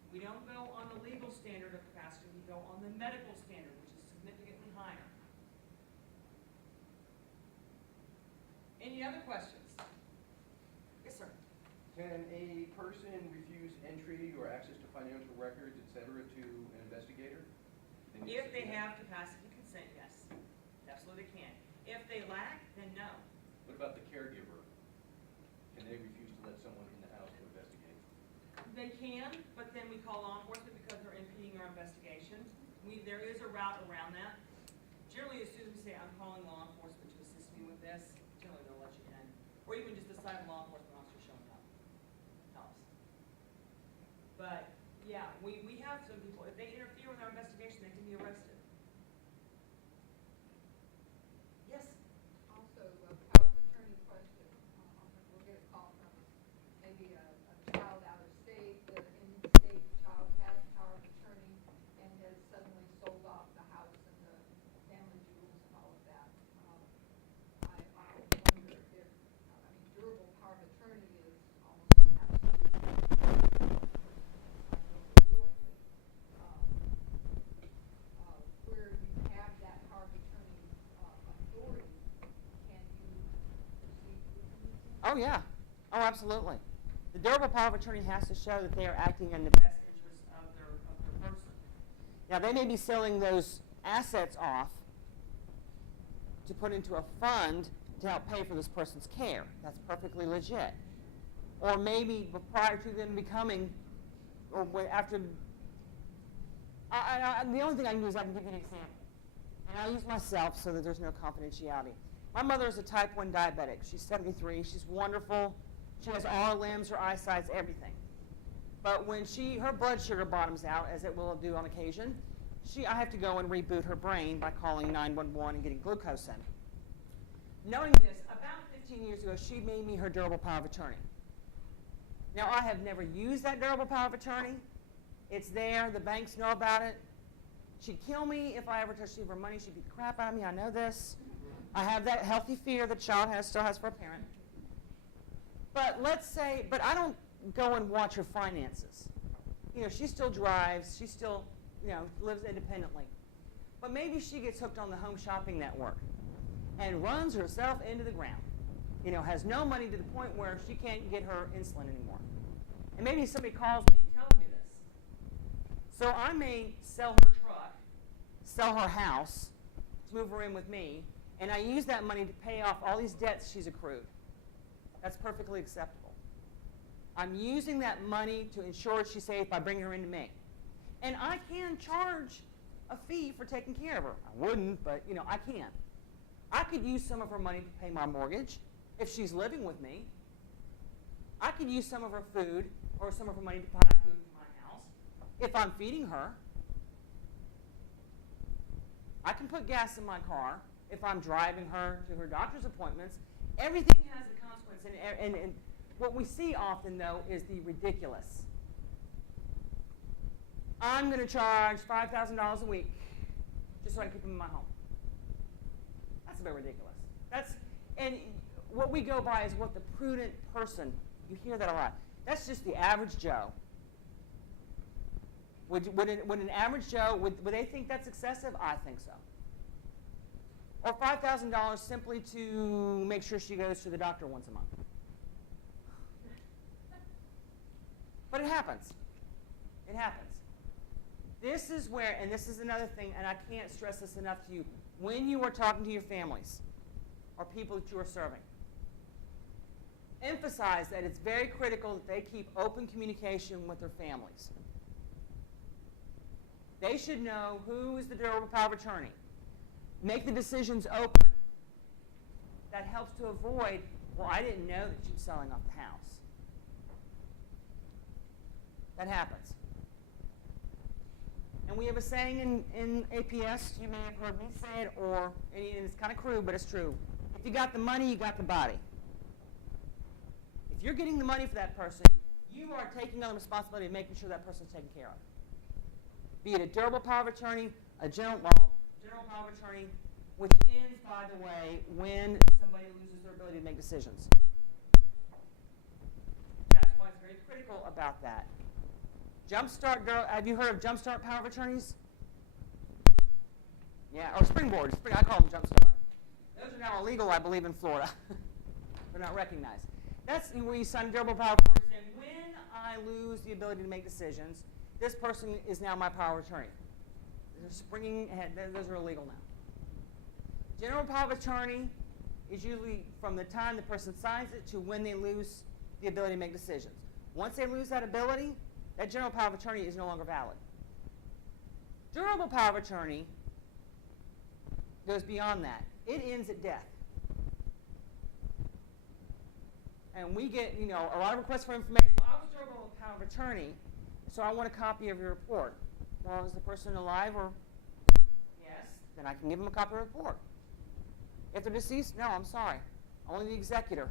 We don't go on the legal standard of capacity, we go on the medical standard, which is significantly higher. Any other questions? Yes, sir. Can a person refuse entry or access to financial records, et cetera, to an investigator? If they have capacity consent, yes. Absolutely can. If they lack, then no. What about the caregiver? Can they refuse to let someone in the house to investigate? They can, but then we call law enforcement because they're impeding our investigation. There is a route around that. Generally, as soon as we say, I'm calling law enforcement to assist me with this, generally they'll let you in. Or Yeah, we have some people, if they interfere with our investigation, they can be arrested. Yes? Also, a power of attorney question, we'll get a call from maybe a child out of state, the in-state child has power of attorney and has suddenly sold off the house and the family jewels and all of that. I wonder if, durable power of attorney is almost an absolute, willingly. Where you have that power of attorney authority, can you proceed with anything? Oh, yeah. Oh, absolutely. The durable power of attorney has to show that they are acting in the best interest of their person. Now, they may be selling those assets off to put into a fund to help pay for this person's care. That's perfectly legit. Or maybe prior to them becoming, or after, the only thing I can do is I can give you an example. And I'll use myself so that there's no confidentiality. My mother is a type 1 diabetic. She's 73. She's wonderful. She has all her limbs, her eyesight, everything. But when her blood sugar bottoms out, as it will do on occasion, I have to go and reboot her brain by calling 911 and getting glucose in. Knowing this, about 15 years ago, she made me her durable power of attorney. Now, I have never used that durable power of attorney. It's there. The banks know about it. She'd kill me if I ever touched any of her money. She'd beat the crap out of me. I know this. I have that healthy fear that a child still has for a parent. But let's say, I don't go and watch her finances. She still drives. She still, lives independently. But maybe she gets hooked on the Home Shopping Network and runs herself into the ground. Has no money to the point where she can't get her insulin anymore. And maybe somebody calls me and tells me this. So I may sell her truck, sell her house to move her in with me, and I use that money to pay off all these debts she's accrued. That's perfectly acceptable. I'm using that money to ensure she's safe by bringing her into me. And I can charge a fee for taking care of her. I wouldn't, but I can. I could use some of her money to pay my mortgage if she's living with me. I could use some of her food or some of her money to buy food for my house if I'm feeding her. I can put gas in my car if I'm driving her to her doctor's appointments. Everything has a consequence. And what we see often, though, is the ridiculous. I'm going to charge $5,000 a week just so I can keep him in my home. That's a bit ridiculous. And what we go by is what the prudent person, you hear that a lot. That's just the average Joe. Would an average Joe, would they think that's excessive? I think so. Or $5,000 simply to make sure she goes to the doctor once a month. But it happens. It happens. This is where, and this is another thing, and I can't stress this enough to you, when you are talking to your families or people that you are serving, emphasize that it's very critical that they keep open communication with their families. They should know who is the durable power of attorney. Make the decisions open. That helps to avoid, well, I didn't know that she was selling off the house. That happens. And we have a saying in APS, you may have heard me say it, and it's kind of crude, but it's true. If you got the money, you got the body. If you're getting the money for that person, you are taking on the responsibility of making sure that person's taken care of. Be it a durable power of attorney, a general power of attorney, which ends, by the way, when somebody loses their ability to make decisions. That's why it's very critical about that. Jumpstart, have you heard of Jumpstart power of attorneys? Yeah, or Springboard. I call them Jumpstart. Those are now illegal, I believe, in Florida. They're not recognized. That's where you sign a durable power of attorney saying, when I lose the ability to make decisions, this person is now my power of attorney. They're springing ahead. Those are illegal now. General power of attorney is usually from the time the person signs it to when they lose the ability to make decisions. Once they lose that ability, that general power of attorney is no longer valid. Durable power of attorney goes beyond that. It ends at death. And we get, a lot of requests for information. Well, I was durable power of attorney. So I want a copy of your report. Well, is the person alive or? Yes. Then I can give them a copy of the report. If they're deceased, no, I'm sorry. Only the executor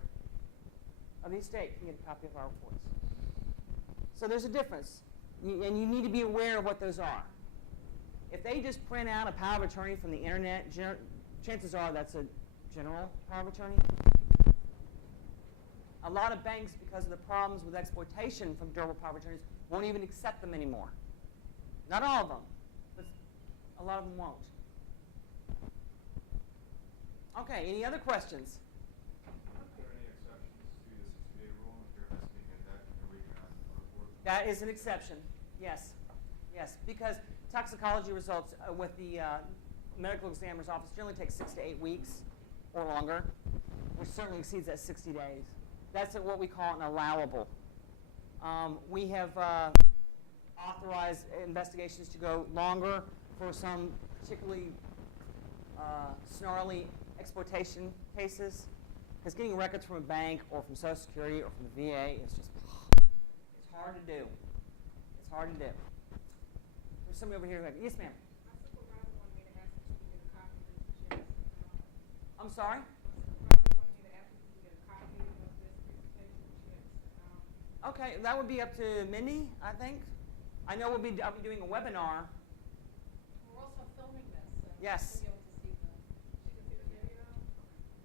of the estate can get a copy of our reports. So there's a difference, and you need to be aware of what those are. If they just print out a power of attorney from the internet, chances are that's a general power of attorney. A lot of banks, because of the problems with exploitation from durable power of attorneys, won't even accept them anymore. Not all of them, but a lot of them won't. Okay, any other questions? Are there any exceptions to the 60-day rule if you're investigating a death and we can report? That is an exception, yes. Yes, because toxicology results with the medical examiner's office generally take 6 to 8 weeks or longer, which certainly exceeds that 60 days. That's what we call an allowable. We have authorized investigations to go longer for some particularly snarly exploitation cases, because getting records from a bank or from Social Security or from the VA is just, it's hard to do. It's hard to do. There's somebody over here. Yes, ma'am. My supervisor wanted me to ask if you could get a copy of this checks. I'm sorry? My supervisor wanted me to ask if you could get a copy of this presentation checks. Okay, that would be up to Mindy, I think. I know I'll be doing a webinar. We're also filming this, so Yes. we'll be able to see the. She can see the video.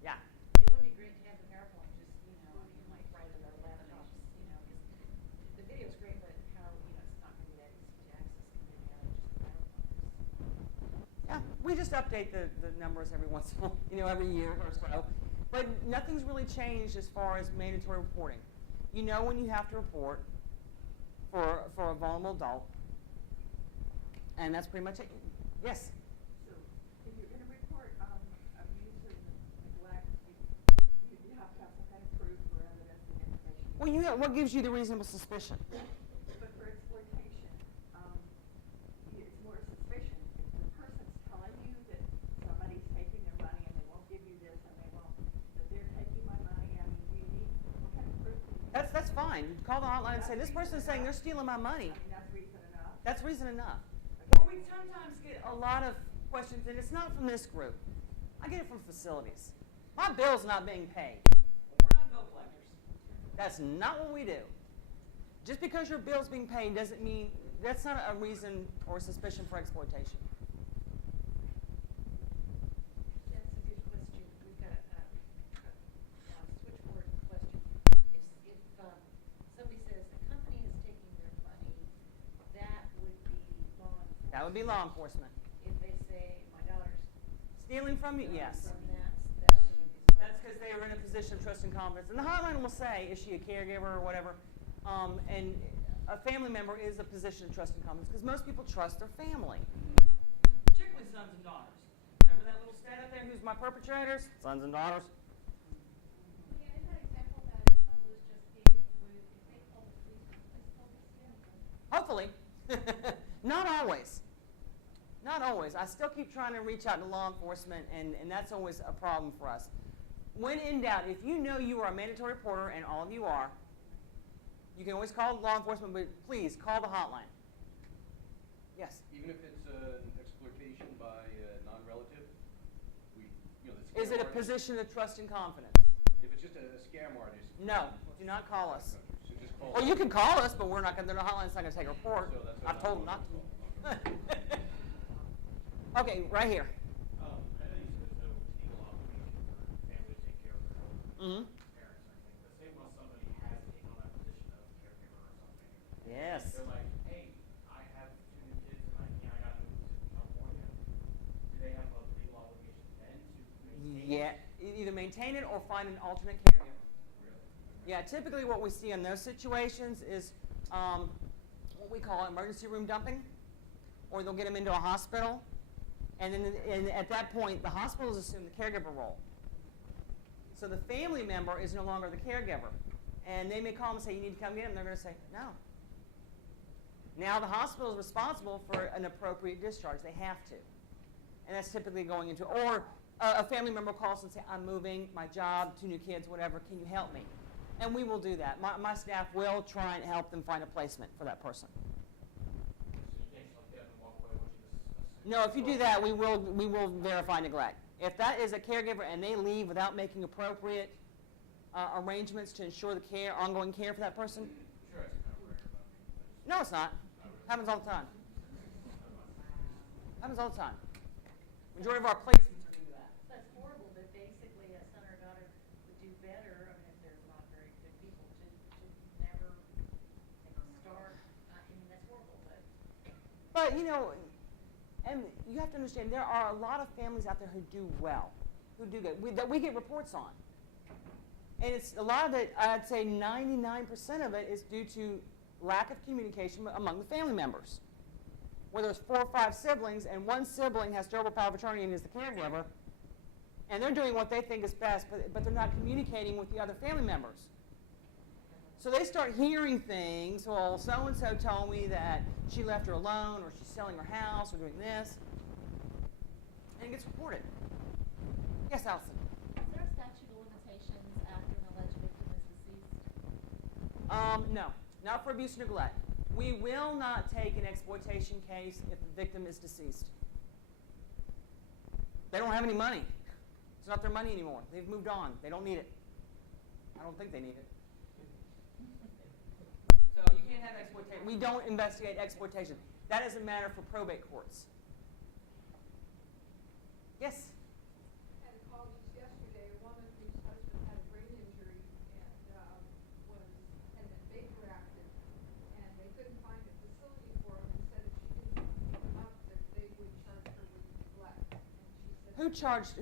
Yeah. It would be great to have the PowerPoint, just, you know, you can like write it on our laptops, you know, 'cause the video's great, but how, you know, it's not gonna be that easy to access coming out of just the PowerPoint. Yeah, we just update the numbers every once in a while, every year or so. But nothing's really changed as far as mandatory reporting. You know when you have to report for a vulnerable adult, and that's pretty much it. Yes? So, if you're gonna report, abuse or neglect, you have to have some kind of proof or evidence and information. Well, what gives you the reasonable suspicion? But for exploitation, it's more suspicion. If the person's telling you that somebody's taking their money and they won't give you this and they won't, that they're taking my money, I mean, do you need, what kind of proof do you need? That's fine. Call the hotline and say, this person's saying they're stealing my money. I mean, that's reason enough. That's reason enough. Okay. Or we sometimes get a lot of questions, and it's not from this group. I get it from facilities. My bill's not being paid. We're not bill collectors. That's not what we do. Just because your bill's being paid doesn't mean, that's not a reason or suspicion for exploitation. That's a good question. We've got a switchboard question. If somebody says the company is taking their money, that would be law enforcement. That would be law enforcement. If they say, my daughter's Stealing from you? Yes. from that wouldn't be law. That's because they are in a position of trust and confidence. And the hotline will say, is she a caregiver or whatever? And a family member is a position of trust and confidence because most people trust their family. Particularly sons and daughters. Remember that little stat up there? Who's my perpetrators? Sons and daughters. Yeah, in that example that Liz just gave, if they call the police, would they still be stealing them? Hopefully. Not always. Not always. I still keep trying to reach out to law enforcement, and that's always a problem for us. When in doubt, if you know you are a mandatory reporter, and all of you are, you can always call law enforcement, but please call the hotline. Yes? Even if it's an exploitation by a non-relative, the Is it a scam artist- position of trust and confidence? If it's just a scam artist. No, do not call us. So just call. Or you can call us, but we're not going to, the hotline's not going to take a report. So that's what I've told them not I'm to. Okay, right here. I know you said there's no legal obligation for family to take care of their own Mm-hmm. parents or anything, but say when somebody has taken on that position of caregiver or something. Yes. They're like, hey, I have 2 new kids and I got to move to California. Do they have a legal obligation then to maintain? Yeah, either maintain it or find an alternate caregiver. Really? Yeah, typically what we see in those situations is what we call emergency room dumping, or they'll get them into a hospital, and then at that point, the hospitals assume the caregiver role. So the family member is no longer the caregiver, and they may call them and say, you need to come get him. They're going to say, no. Now the hospital is responsible for an appropriate discharge. They have to. And that's typically going into, or a family member calls and say, I'm moving, my job, 2 new kids, whatever, can you help me? And we will do that. My staff will try and help them find a placement for that person. No, if you do that, we will verify neglect. If that is a caregiver and they leave without making appropriate arrangements to ensure the care, ongoing care for that person, I'm sure that's kind of rare, but I mean, no, it's not. Happens all the time. Happens all the time. Majority of our placements are due to that. That's horrible, but basically a son or daughter would do better, I mean, if they're not very good people, to never start, I mean, that's horrible, but. But, you know, and you have to understand, there are a lot of families out there who do well, who do good, that we get reports on. And it's a lot of it, I'd say 99% of it is due to lack of communication among the family members. Where there's 4 or 5 siblings, and one sibling has cerebral power of attorney and is the caregiver, and they're doing what they think is best, but they're not communicating with the other family members. So they start hearing things, well, so-and-so told me that she left her alone, or she's selling her house, or doing this, and it gets reported. Yes, Allison? Is there a statute of limitations after an alleged victim is deceased? No, not for abuse or neglect. We will not take an exploitation case if the victim is deceased. They don't have any money. It's not their money anymore. They've moved on. They don't need it. I don't think they need it. So you can't have exploitation. We don't investigate exploitation. That is a matter for probate courts. Yes? I had a call just yesterday, a woman whose husband had a brain injury and had been Baker acted, and they couldn't find a facility for him, and said if she didn't pick him up, that they would charge her with neglect. And she said,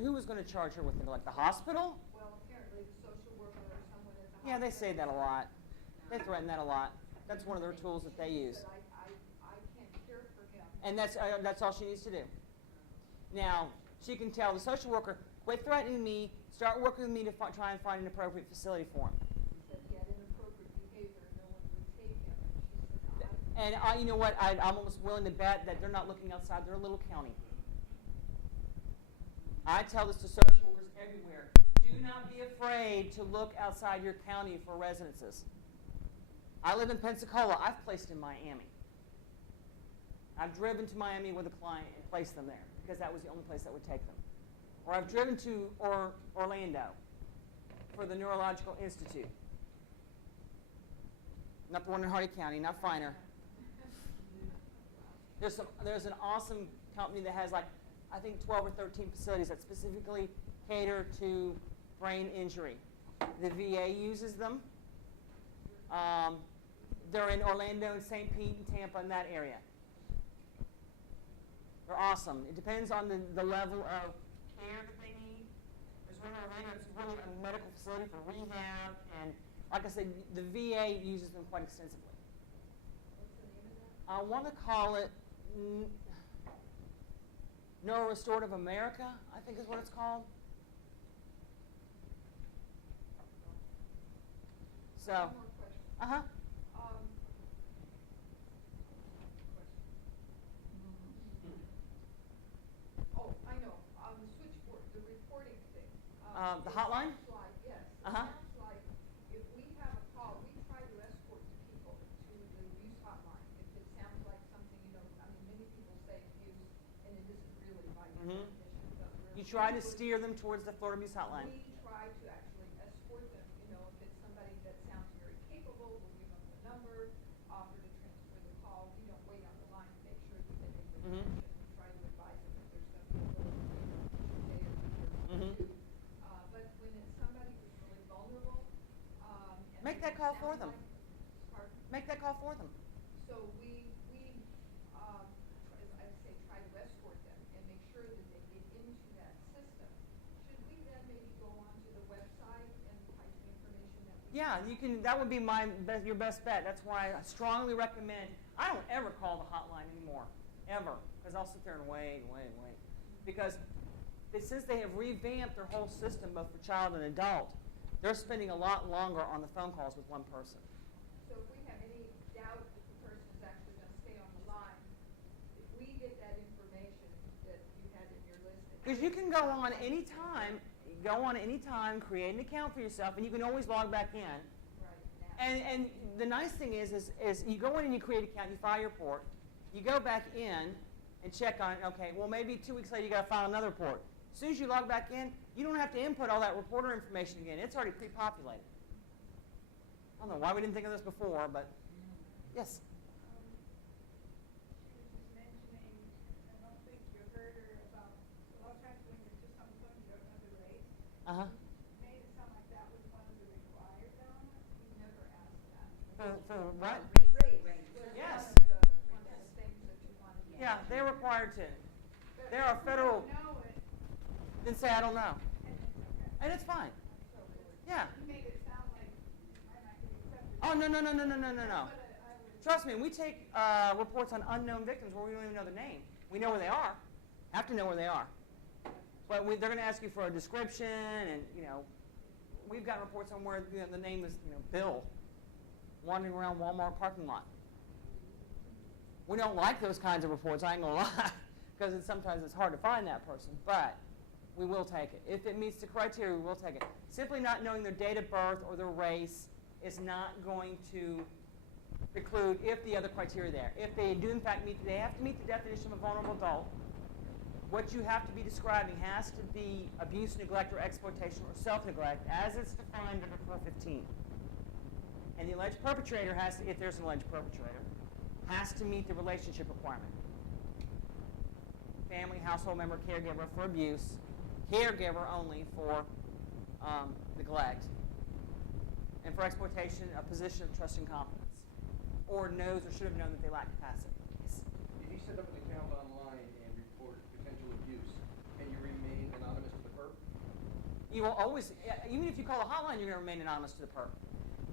Who was going to charge her with neglect? The hospital? well, apparently the social worker or someone at the hospital. Yeah, they say that a lot. They threaten that a lot. That's one of their tools that they use. Said, I can't care for him. And that's all she needs to do. Now, she can tell the social worker, quit threatening me, start working with me to try and find an appropriate facility for him. She said he had inappropriate behavior, no one would take him. And she said, And you know what, I'm almost willing to bet that they're not looking outside their little county. I tell this to social workers everywhere. Do not be afraid to look outside your county for residences. I live in Pensacola. I've placed in Miami. I've driven to Miami with a client and placed them there because that was the only place that would take them. Or I've driven to Orlando for the Neurological Institute. Not the one in Hardy County, not Finer. There's an awesome company that has like, I think 12 or 13 facilities that specifically cater to brain injury. The VA uses them. They're in Orlando and St. Pete and Tampa in that area. They're awesome. It depends on the level of care that they need. There's one in Orlando, it's really a medical facility for rehab, and like I said, the VA uses them quite extensively. what's the name of that? I want to call it Neurorestorative America, I think is what it's called. So, One more question. uh-huh. Oh, I know, on the switchboard, the reporting thing. The hotline? It sounds like, yes. Uh-huh. It sounds like if we have a call, we try to escort the people to the abuse hotline. If it sounds like something, many people say abuse, and it isn't really by Mhm. definition, but we're. You try to steer them towards the Florida Abuse Hotline. We try to actually escort them, if it's somebody that sounds very capable, we'll give them the number, offer to transfer the call. We don't wait on the line to make sure that they make the Mhm. connection. We try to advise them if there's going to be a little, day or Mhm. two. But when it's somebody who's really vulnerable, and. Make that call for them. Pardon? Make that call for them. So we, as I say, try to escort them and make sure that they get into that system. Should we then maybe go onto the website and type the information that we? Yeah, you can. That would be your best bet. That's why I strongly recommend. I don't ever call the hotline anymore, ever, because I'll sit there and wait, because since they have revamped their whole system, both for child and adult, they're spending a lot longer on the phone calls with one person. So if we have any doubt that the person is actually going to stay on the line, if we get that information that you had in your list. Because you can go on anytime, create an account for yourself, and you can always log back in. Right, now. And the nice thing is you go in and you create an account, you file your report, you go back in, and check on it. Okay, well, maybe 2 weeks later you got to file another report. As soon as you log back in, you don't have to input all that reporter information again. It's already pre-populated. I don't know why we didn't think of this before, but yes. She was just mentioning, I don't think you heard her about, a lot of times when you're just on the phone, you don't know the rate. Uh-huh. Made it sound like that was one of the required elements. We never asked that. For what? Rate was Yes. One of the things that you wanted to. Yeah, they're required to. But There are if you federal, don't know it, then say I don't know. and it's okay. And it's fine. Yeah. You made it sound like I might get accepted. Oh, no, no, no, no, no, no, no, no. But I would. Trust me, we take reports on unknown victims where we don't even know their name. We know where they are. Have to know where they are. But they're going to ask you for a description, and we've got reports on where the name is Bill, wandering around Walmart parking lot. We don't like those kinds of reports. I ain't gonna lie, because sometimes it's hard to find that person. But we will take it if it meets the criteria. We will take it. Simply not knowing their date of birth or their race is not going to preclude if the other criteria are there. If they do in fact meet, they have to meet the definition of a vulnerable adult. What you have to be describing has to be abuse, neglect, or exploitation, or self-neglect, as it's defined under 415. And the alleged perpetrator has to, if there's an alleged perpetrator, has to meet the relationship requirement. Family, household member, caregiver for abuse, caregiver only for neglect, and for exploitation, a position of trust and confidence, or knows or should have known that they lack capacity. Yes. If you set up an account online and report potential abuse, can you remain anonymous to the perp? You will always, even if you call a hotline, you're going to remain anonymous to the perp.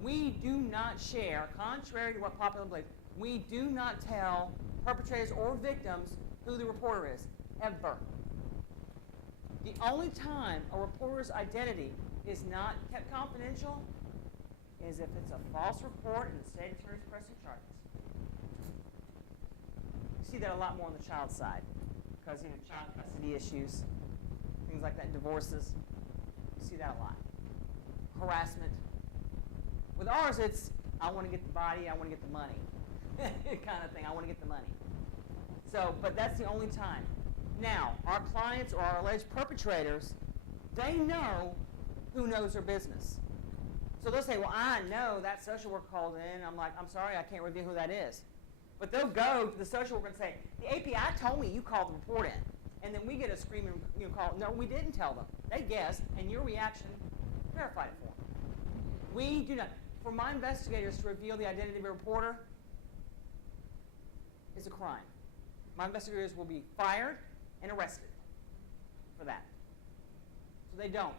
We do not share, contrary to what popular believes, we do not tell perpetrators or victims who the reporter is, ever. The only time a reporter's identity is not kept confidential is if it's a false report and the state attorney's pressing charges. You see that a lot more on the child side because child custody issues, things like that, divorces. You see that a lot. Harassment. With ours, it's, I want to get the body, I want to get the money. Kind of thing, I want to get the money. So, but that's the only time. Now, our clients or our alleged perpetrators, they know who knows their business. So they'll say, well, I know that social worker called in. I'm like, I'm sorry, I can't reveal who that is. But they'll go to the social worker and say, the API told me you called the report in. And then we get a screaming call. No, we didn't tell them. They guessed, and your reaction verified it for them. We do not. For my investigators to reveal the identity of a reporter is a crime. My investigators will be fired and arrested for that. So they don't.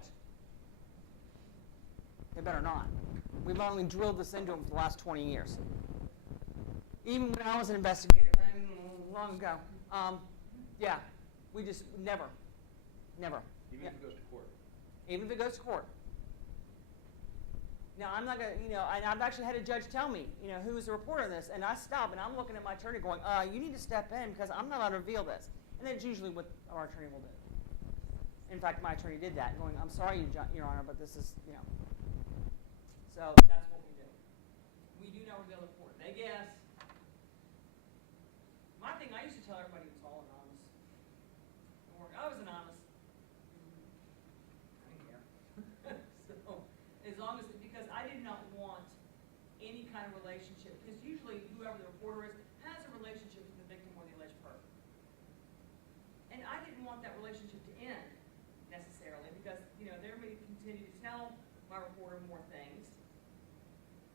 They better not. We've only drilled this into them for the last 20 years. Even when I was an investigator, long ago, yeah, we just never. Even if it goes to court? Even if it goes to court. Now, I'm not going to, and I've actually had a judge tell me, who's the reporter in this, and I stop, and I'm looking at my attorney going, you need to step in because I'm not allowed to reveal this. And that's usually what our attorney will do. In fact, my attorney did that, going, I'm sorry, Your Honor, but this is, So that's what we do. We do not reveal the report. They guess. My thing, I used to tell everybody it was all anonymous. I was anonymous. I didn't care. So, as long as, because I did not want any kind of relationship, because usually whoever the reporter is has a relationship with the victim or the alleged perp. And I didn't want that relationship to end necessarily because, they're going to continue to tell my reporter more things.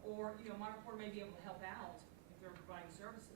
Or, my reporter may be able to help out if they're providing services.